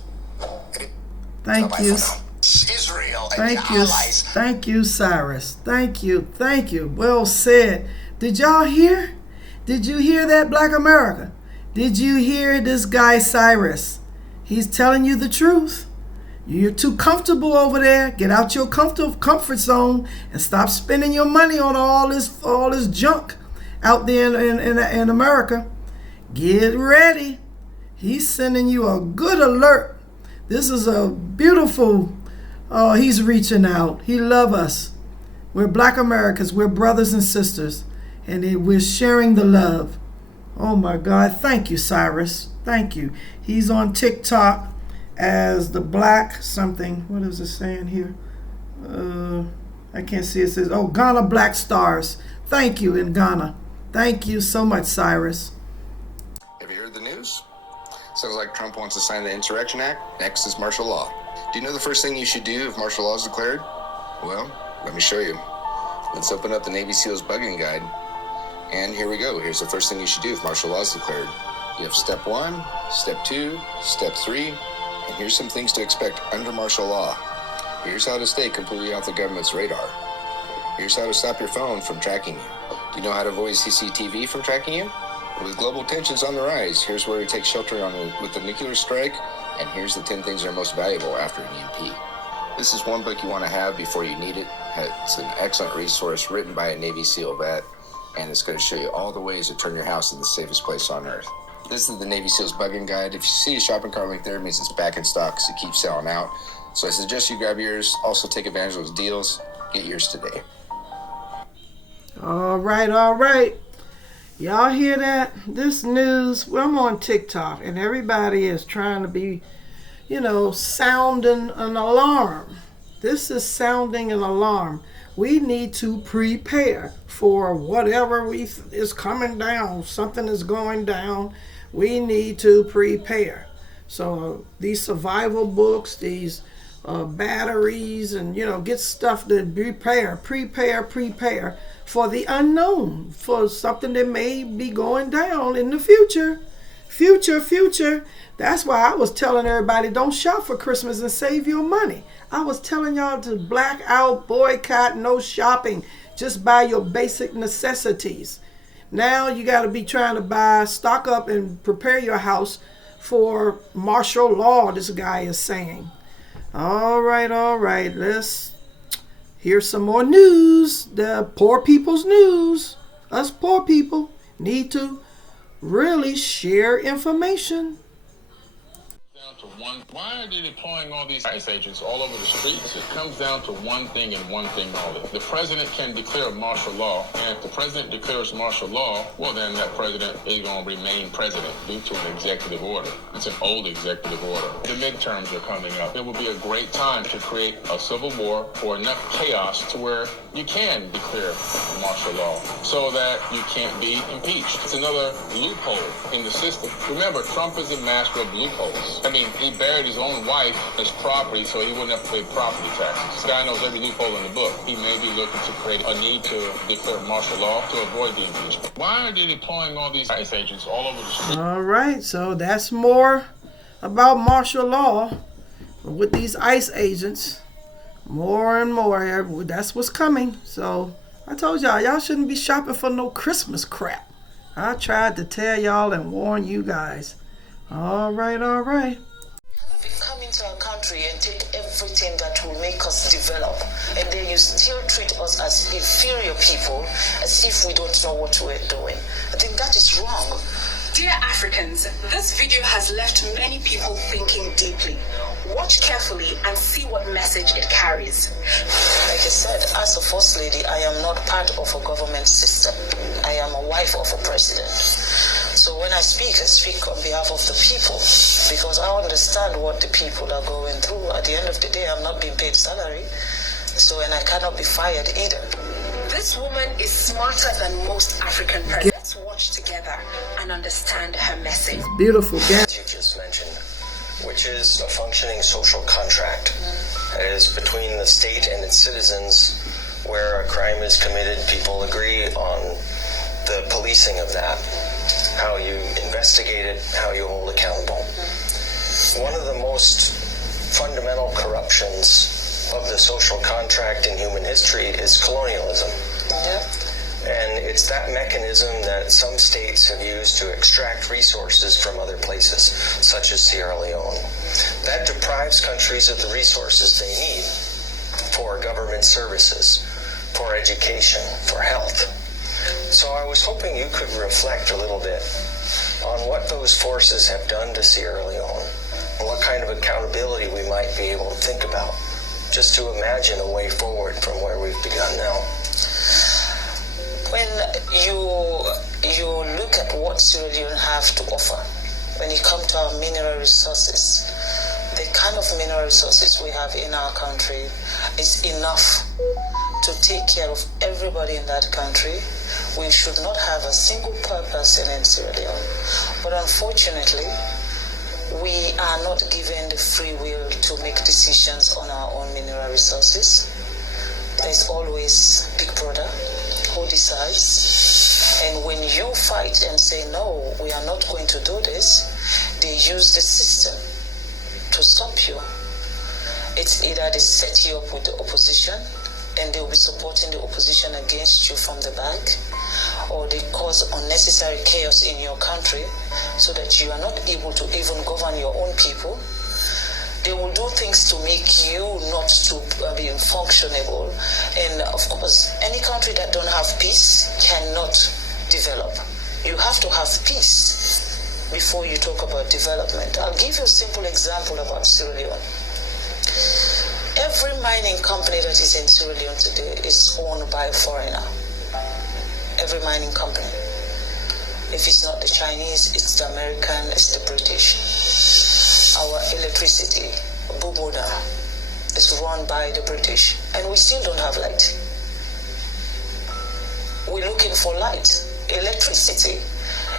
Thank Bye-bye you. for now. Israel and Thank the you. allies. Thank you, Cyrus. Thank you. Thank you. Well said. Did y'all hear? Did you hear that, Black America? Did you hear this guy, Cyrus? He's telling you the truth. You're too comfortable over there. Get out your comfort zone and stop spending your money on all this junk out there in America. Get ready. He's sending you a good alert. This is a beautiful, he's reaching out. He loves us. We're Black Americans. We're brothers and sisters. And we're sharing the love. Oh my God. Thank you, Cyrus. Thank you. He's on TikTok as the Black something. What is it saying here? I can't see. It says, oh, Ghana Black Stars. Thank you in Ghana. Thank you so much, Cyrus. Have you heard the news? Sounds like Trump wants to sign the Insurrection Act. Next is martial law. Do you know the first thing you should do if martial law is declared? Well, let me show you. Let's open up the Navy SEALs bugging guide. And here we go. Here's the first thing you should do if martial law is declared. You have step 1, step 2, step 3, and here's some things to expect under martial law. Here's how to stay completely off the government's radar. Here's how to stop your phone from tracking you. Do you know how to avoid CCTV from tracking you? With global tensions on the rise, here's where to take shelter with a nuclear strike, and here's the 10 things that are most valuable after an EMP. This is one book you want to have before you need it. It's an excellent resource written by a Navy SEAL vet, and it's going to show you all the ways to turn your house into the safest place on earth. This is the Navy SEALs bugging guide. If you see a shopping cart link there, it means it's back in stock, so it keeps selling out. So I suggest you grab yours. Also take advantage of those deals. Get yours today. All right, all right. Y'all hear that? This news, well, I'm on TikTok, and everybody is trying to be, sounding an alarm. This is sounding an alarm. We need to prepare for whatever is coming down. Something is going down. We need to prepare. So these survival books, these batteries, and get stuff to prepare for the unknown, for something that may be going down in the future. Future. That's why I was telling everybody, don't shop for Christmas and save your money. I was telling y'all to black out, boycott, no shopping. Just buy your basic necessities. Now you got to be trying to stock up and prepare your house for martial law, this guy is saying. All right. Let's hear some more news. The poor people's news. Us poor people need to really share information. Why are they deploying all these ICE agents all over the streets? It comes down to one thing and one thing only. The president can declare martial law, and if the president declares martial law, well then that president is going to remain president due to an executive order. It's an old executive order. The midterms are coming up. It will be a great time to create a civil war or enough chaos to where you can declare martial law so that you can't be impeached. It's another loophole in the system. Remember, Trump is a master of loopholes. He buried his own wife as property so he wouldn't have to pay property taxes. This guy knows every loophole in the book. He may be looking to create a need to declare martial law to avoid the impeachment. Why are they deploying all these ICE agents all over the street? All right, so that's more about martial law with these ICE agents. More and more. That's what's coming. So I told y'all shouldn't be shopping for no Christmas crap. I tried to tell y'all and warn you guys. All right. You come into our country and take everything that will make us develop, and then you still treat us as inferior people, as if we don't know what we're doing. I think that is wrong. Dear Africans, this video has left many people thinking deeply. Watch carefully and see what message it carries. Like I said, as a First Lady, I am not part of a government system. I am a wife of a president. So when I speak on behalf of the people, because I understand what the people are going through. At the end of the day, I'm not being paid salary, and I cannot be fired either. This woman is smarter than most African presidents. Let's watch together and understand her message. Beautiful. You just mentioned, which is a functioning social contract. It is between the state and its citizens where a crime is committed. People agree on the policing of that, how you investigate it, how you hold accountable. One of the most fundamental corruptions of the social contract in human history is colonialism. And it's that mechanism that some states have used to extract resources from other places, such as Sierra Leone. That deprives countries of the resources they need for government services, for education, for health. So I was hoping you could reflect a little bit on what those forces have done to Sierra Leone, and what kind of accountability we might be able to think about. just to imagine a way forward from where we've begun now. When you look at what Sierra Leone have to offer, when you come to our mineral resources, the kind of mineral resources we have in our country is enough to take care of everybody in that country. We should not have a single poor person in Sierra Leone. But unfortunately, we are not given the free will to make decisions on our own mineral resources. There's always Big Brother who decides. And when you fight and say, no, we are not going to do this, they use the system to stop you. It's either they set you up with the opposition and they'll be supporting the opposition against you from the back, or they cause unnecessary chaos in your country so that you are not able to even govern your own people. They will do things to make you not to be functionable. And of course, any country that don't have peace cannot develop. You have to have peace before you talk about development. I'll give you a simple example about Sierra Leone. Every mining company that is in Sierra Leone today is owned by a foreigner. Every mining company. If it's not the Chinese, it's the American, it's the British. Our electricity, Buboda, is run by the British, and we still don't have light. We're looking for light, electricity.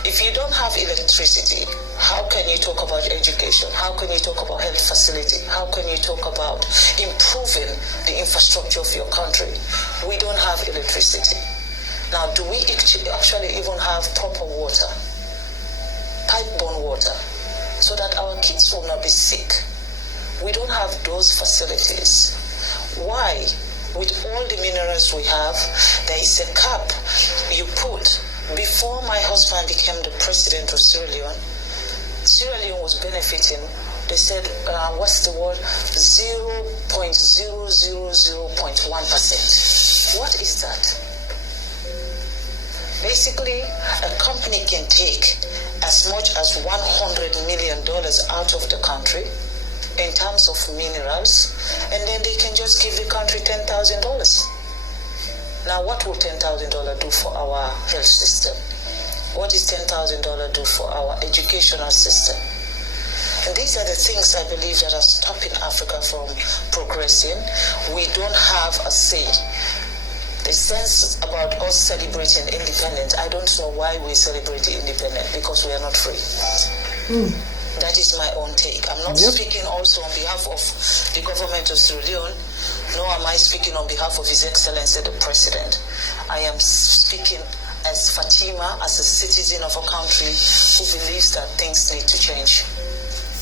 If you don't have electricity, how can you talk about education? How can you talk about health facility? How can you talk about improving the infrastructure of your country? We don't have electricity. Now, do we actually even have proper water, pipe-borne water, so that our kids will not be sick? We don't have those facilities. Why? With all the minerals we have, there is a cap you put. Before my husband became the president of Sierra Leone was benefiting. They said, what's the word? 0.000.1%. What is that? Basically, a company can take as much as $100 million out of the country in terms of minerals, and then they can just give the country $10,000. Now, what will $10,000 do for our health system? What does $10,000 do for our educational system? And these are the things I believe that are stopping Africa from progressing. We don't have a say. The sense about us celebrating independence, I don't know why we celebrate independence, because we are not free. That is my own take. I'm not speaking also on behalf of the government of Sierra Leone, nor am I speaking on behalf of His Excellency the President. I am speaking as Fatima, as a citizen of a country who believes that things need to change.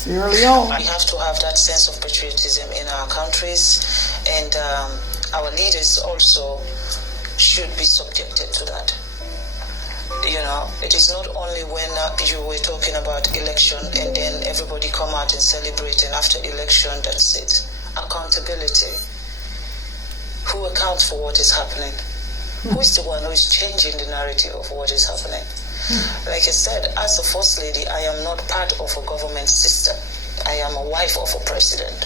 Sierra Leone. We have to have that sense of patriotism in our countries, and our leaders also should be subjected to that. You know, it is not only when you were talking about election and then everybody come out and celebrate, and after election, that's it. Accountability. Who accounts for what is happening? Who is the one who is changing the narrative of what is happening? Like I said, as a First Lady, I am not part of a government system. I am a wife of a president.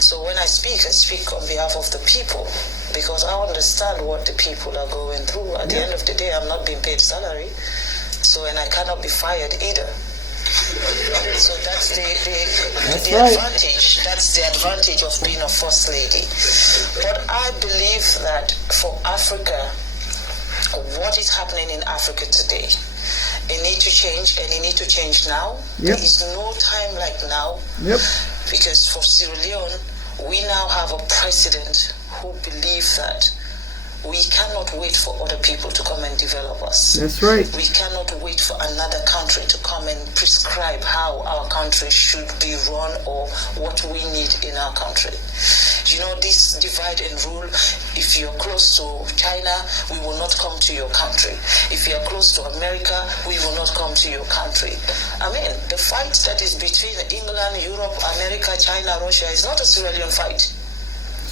So when I speak on behalf of the people, because I understand what the people are going through. At the end of the day, I'm not being paid salary, and I cannot be fired either. So that's the advantage. That's the advantage of being a First Lady. But I believe that for Africa, what is happening in Africa today, it needs to change, and it needs to change now. There is no time like now. Because for Sierra Leone, we now have a president who believes that we cannot wait for other people to come and develop us. That's right. We cannot wait for another country to come and prescribe how our country should be run or what we need in our country. You know, this divide and rule, if you're close to China, we will not come to your country. If you're close to America, we will not come to your country. I mean, the fight that is between England, Europe, America, China, Russia is not a Sierra Leone fight.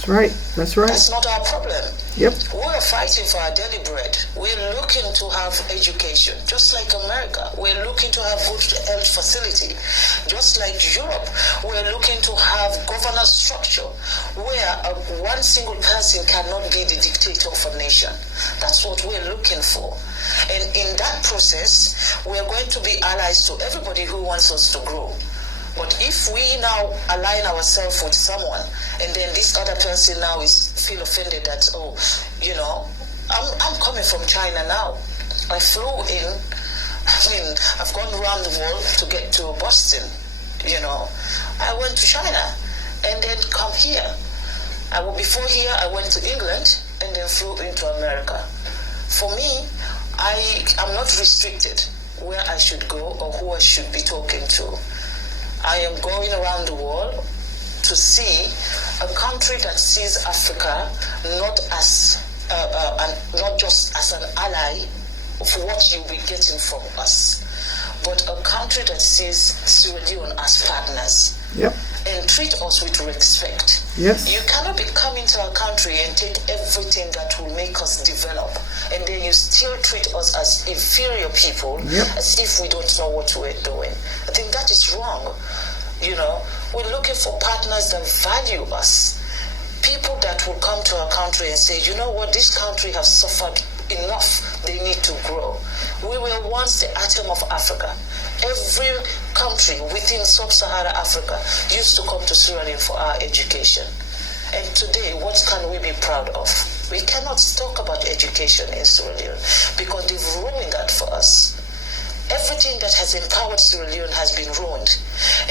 That's right. That's right. That's not our problem. Yep. We're fighting for our daily bread. We're looking to have education, just like America. We're looking to have good health facility, just like Europe. We're looking to have governance structure where one single person cannot be the dictator of a nation. That's what we're looking for. And in that process, we're going to be allies to everybody who wants us to grow. But if we now align ourselves with someone, and then this other person now feel offended that, oh, you know, I'm coming from China now. I flew in. I've gone around the world to get to Boston. You know, I went to China, and then come here. Before here, I went to England, and then flew into America. For me, I'm not restricted where I should go or who I should be talking to. I am going around the world to see a country that sees Africa not as not just as an ally of what you'll be getting from us, but a country that sees Sierra Leone as partners. Yep. And treat us with respect. Yes. You cannot be coming to our country and take everything that will make us develop, and then you still treat us as inferior people, as if we don't know what we're doing. I think that is wrong. You know, we're looking for partners that value us. People that will come to our country and say, you know what, this country has suffered enough. They need to grow. We were once the atom of Africa. Every country within sub-Saharan Africa used to come to Sierra Leone for our education. And today, what can we be proud of? We cannot talk about education in Sierra Leone because they've ruined that for us. Everything that has empowered Sierra Leone has been ruined.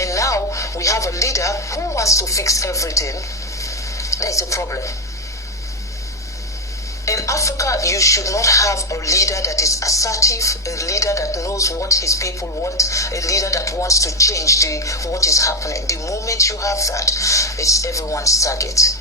And now we have a leader who wants to fix everything. There's a problem. In Africa, you should not have a leader that is assertive, a leader that knows what his people want, a leader that wants to change what is happening. The moment you have that, it's everyone's target.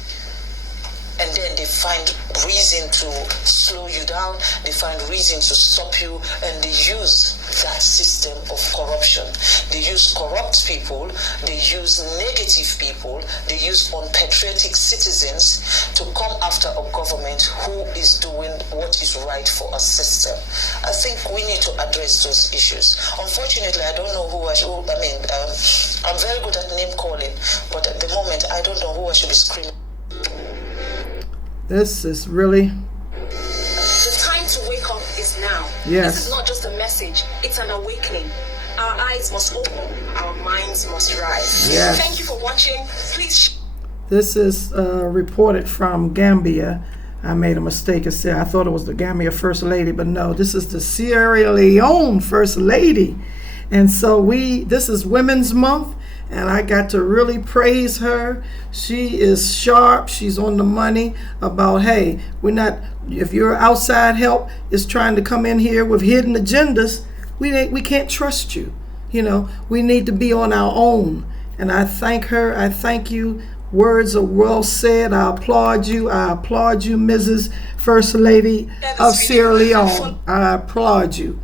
And then they find reason to slow you down, they find reason to stop you, and they use that system of corruption. They use corrupt people, they use negative people, they use unpatriotic citizens to come after a government who is doing what is right for a system. I think we need to address those issues. Unfortunately, I don't know I'm very good at name calling, but at the moment, I don't know who I should be screaming. This is really... The time to wake up is now. Yes. This is not just a message, it's an awakening. Our eyes must open, our minds must rise. Yes. Thank you for watching. Please. This is reported from Gambia. I made a mistake and said I thought it was the Gambia First Lady, but no, this is the Sierra Leone First Lady. And so this is Women's Month, and I got to really praise her. She is sharp. She's on the money about, hey, if your outside help is trying to come in here with hidden agendas, we can't trust you. You know, we need to be on our own. And I thank her. I thank you. Words are well said. I applaud you. I applaud you, Mrs. First Lady of Sierra Leone. I applaud you.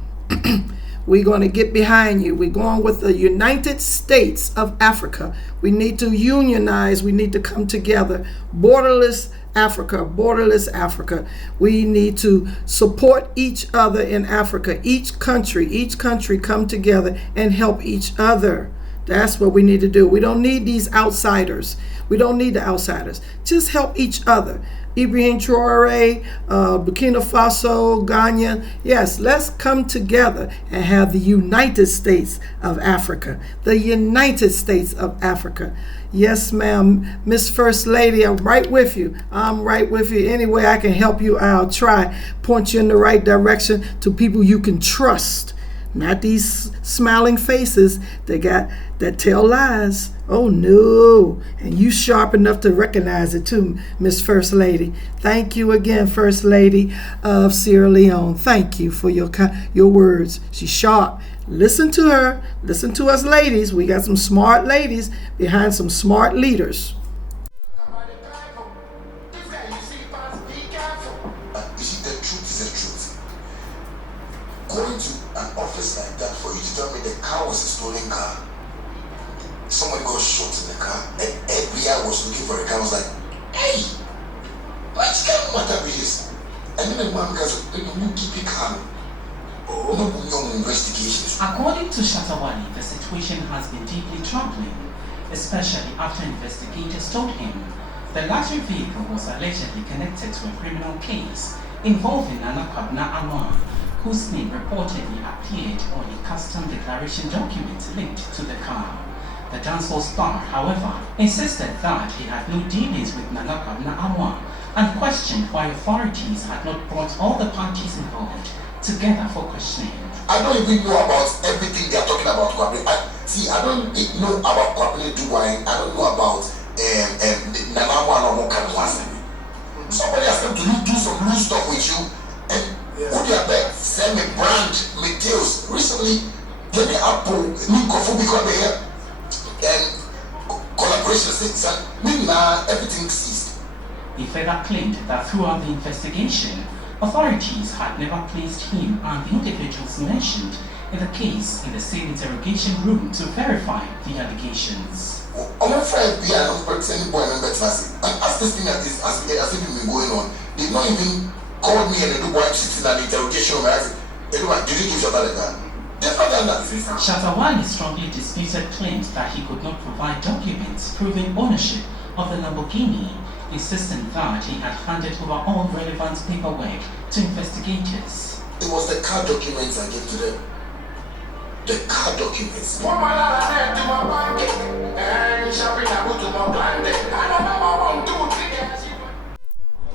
We're going to get behind you. We're going with the United States of Africa. We need to unionize. We need to come together. Borderless Africa, borderless Africa. We need to support each other in Africa. Each country come together and help each other. That's what we need to do. We don't need these outsiders. We don't need the outsiders. Just help each other. Ibrahim Traore, Burkina Faso, Ghana. Yes, let's come together and have the United States of Africa. The United States of Africa. Yes, ma'am. Miss First Lady, I'm right with you. I'm right with you. Any way I can help you, I'll try. Point you in the right direction to people you can trust. Not these smiling faces that tell lies. Oh no. And you sharp enough to recognize it too, Miss First Lady. Thank you again, First Lady of Sierra Leone. Thank you for your words. She's sharp. Listen to her. Listen to us ladies. We got some smart ladies behind some smart leaders. Going to an office like that for you to tell me the car was a stolen car. Somebody got shot in the car and FBI was looking for a car. I was like, hey, According to Shatawali, the situation has been deeply troubling, especially after investigators told him the luxury vehicle was allegedly connected to a criminal case involving Nana Kwabena Amoah, whose name reportedly appeared on a custom declaration document linked to the car. The dancehall star, however, insisted that he had no dealings with Nana Kwabena Amoah and questioned why authorities had not brought all the parties involved together for questioning. I don't even know about everything they are talking about Kwabena. I don't know about Kwabena Dubai. I don't know about Nana Amoah or Kanwasi. Somebody has come to do some loose stuff with you, and who they are there? Send me brand materials. Recently, get the Apple, new coffee because they have collaboration things, and meanwhile everything ceased. He further claimed that throughout the investigation, authorities had never placed him and the individuals mentioned in the case in the same interrogation room to verify the allegations. On my friend, we are not pretending boy and better. And as this thing as if it's been going on, they've not even called me and they do why sitting in an interrogation room. I said, did you give Shatta the gun? They've not done that. Shatawali strongly disputed claims that he could not provide documents proving ownership of the Lamborghini, insisting that he had handed over all relevant paperwork to investigators. It was the car documents I gave to them. The car documents.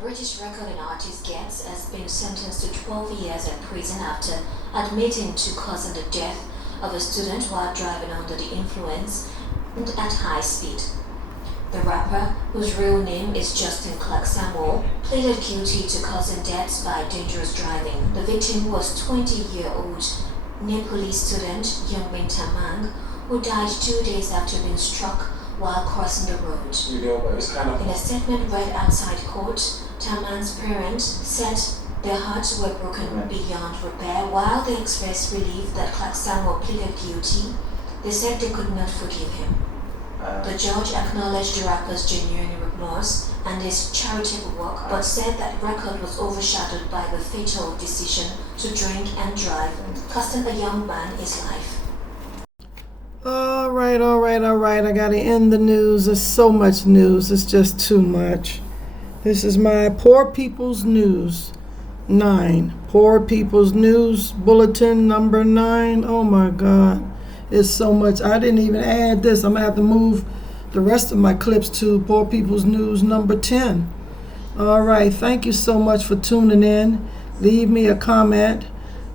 British recording artist Getz has been sentenced to 12 years in prison after admitting to causing the death of a student while driving under the influence and at high speed. The rapper, whose real name is Justin Clark Samuel, pleaded guilty to causing deaths by dangerous driving. The victim was 20-year-old Nepalese student Youngmin Tamang, who died 2 days after being struck while crossing the road. In a statement read outside court, Tamang's parents said their hearts were broken beyond repair. While they expressed relief that Clark Samuel pleaded guilty, they said they could not forgive him. The judge acknowledged the rapper's genuine remorse and his charitable work, but said that record was overshadowed by the fatal decision to drink and drive, costing a young man his life. All right. I gotta end the news. There's so much news. It's just too much. This is my Poor People's News 9. Poor People's News Bulletin number 9. Oh my God. It's so much. I didn't even add this. I'm going to have to move the rest of my clips to Poor People's News number 10. All right. Thank you so much for tuning in. Leave me a comment.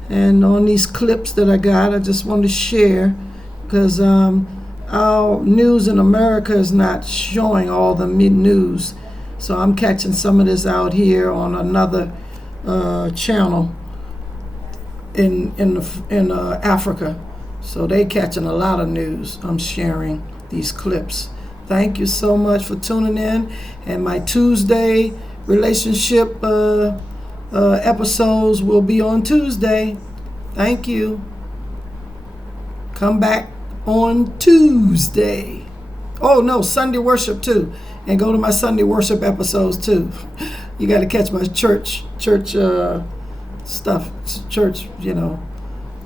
And on these clips that I got, I just want to share because our news in America is not showing all the news. So I'm catching some of this out here on another channel in Africa. So they catching a lot of news. I'm sharing these clips. Thank you so much for tuning in. And my Tuesday relationship episodes will be on Tuesday. Thank you. Come back on Tuesday. Oh no, Sunday worship too. And go to my Sunday worship episodes too. You got to catch my church stuff, church,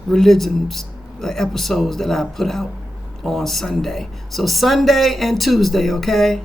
religion episodes that I put out on Sunday. So Sunday and Tuesday, okay?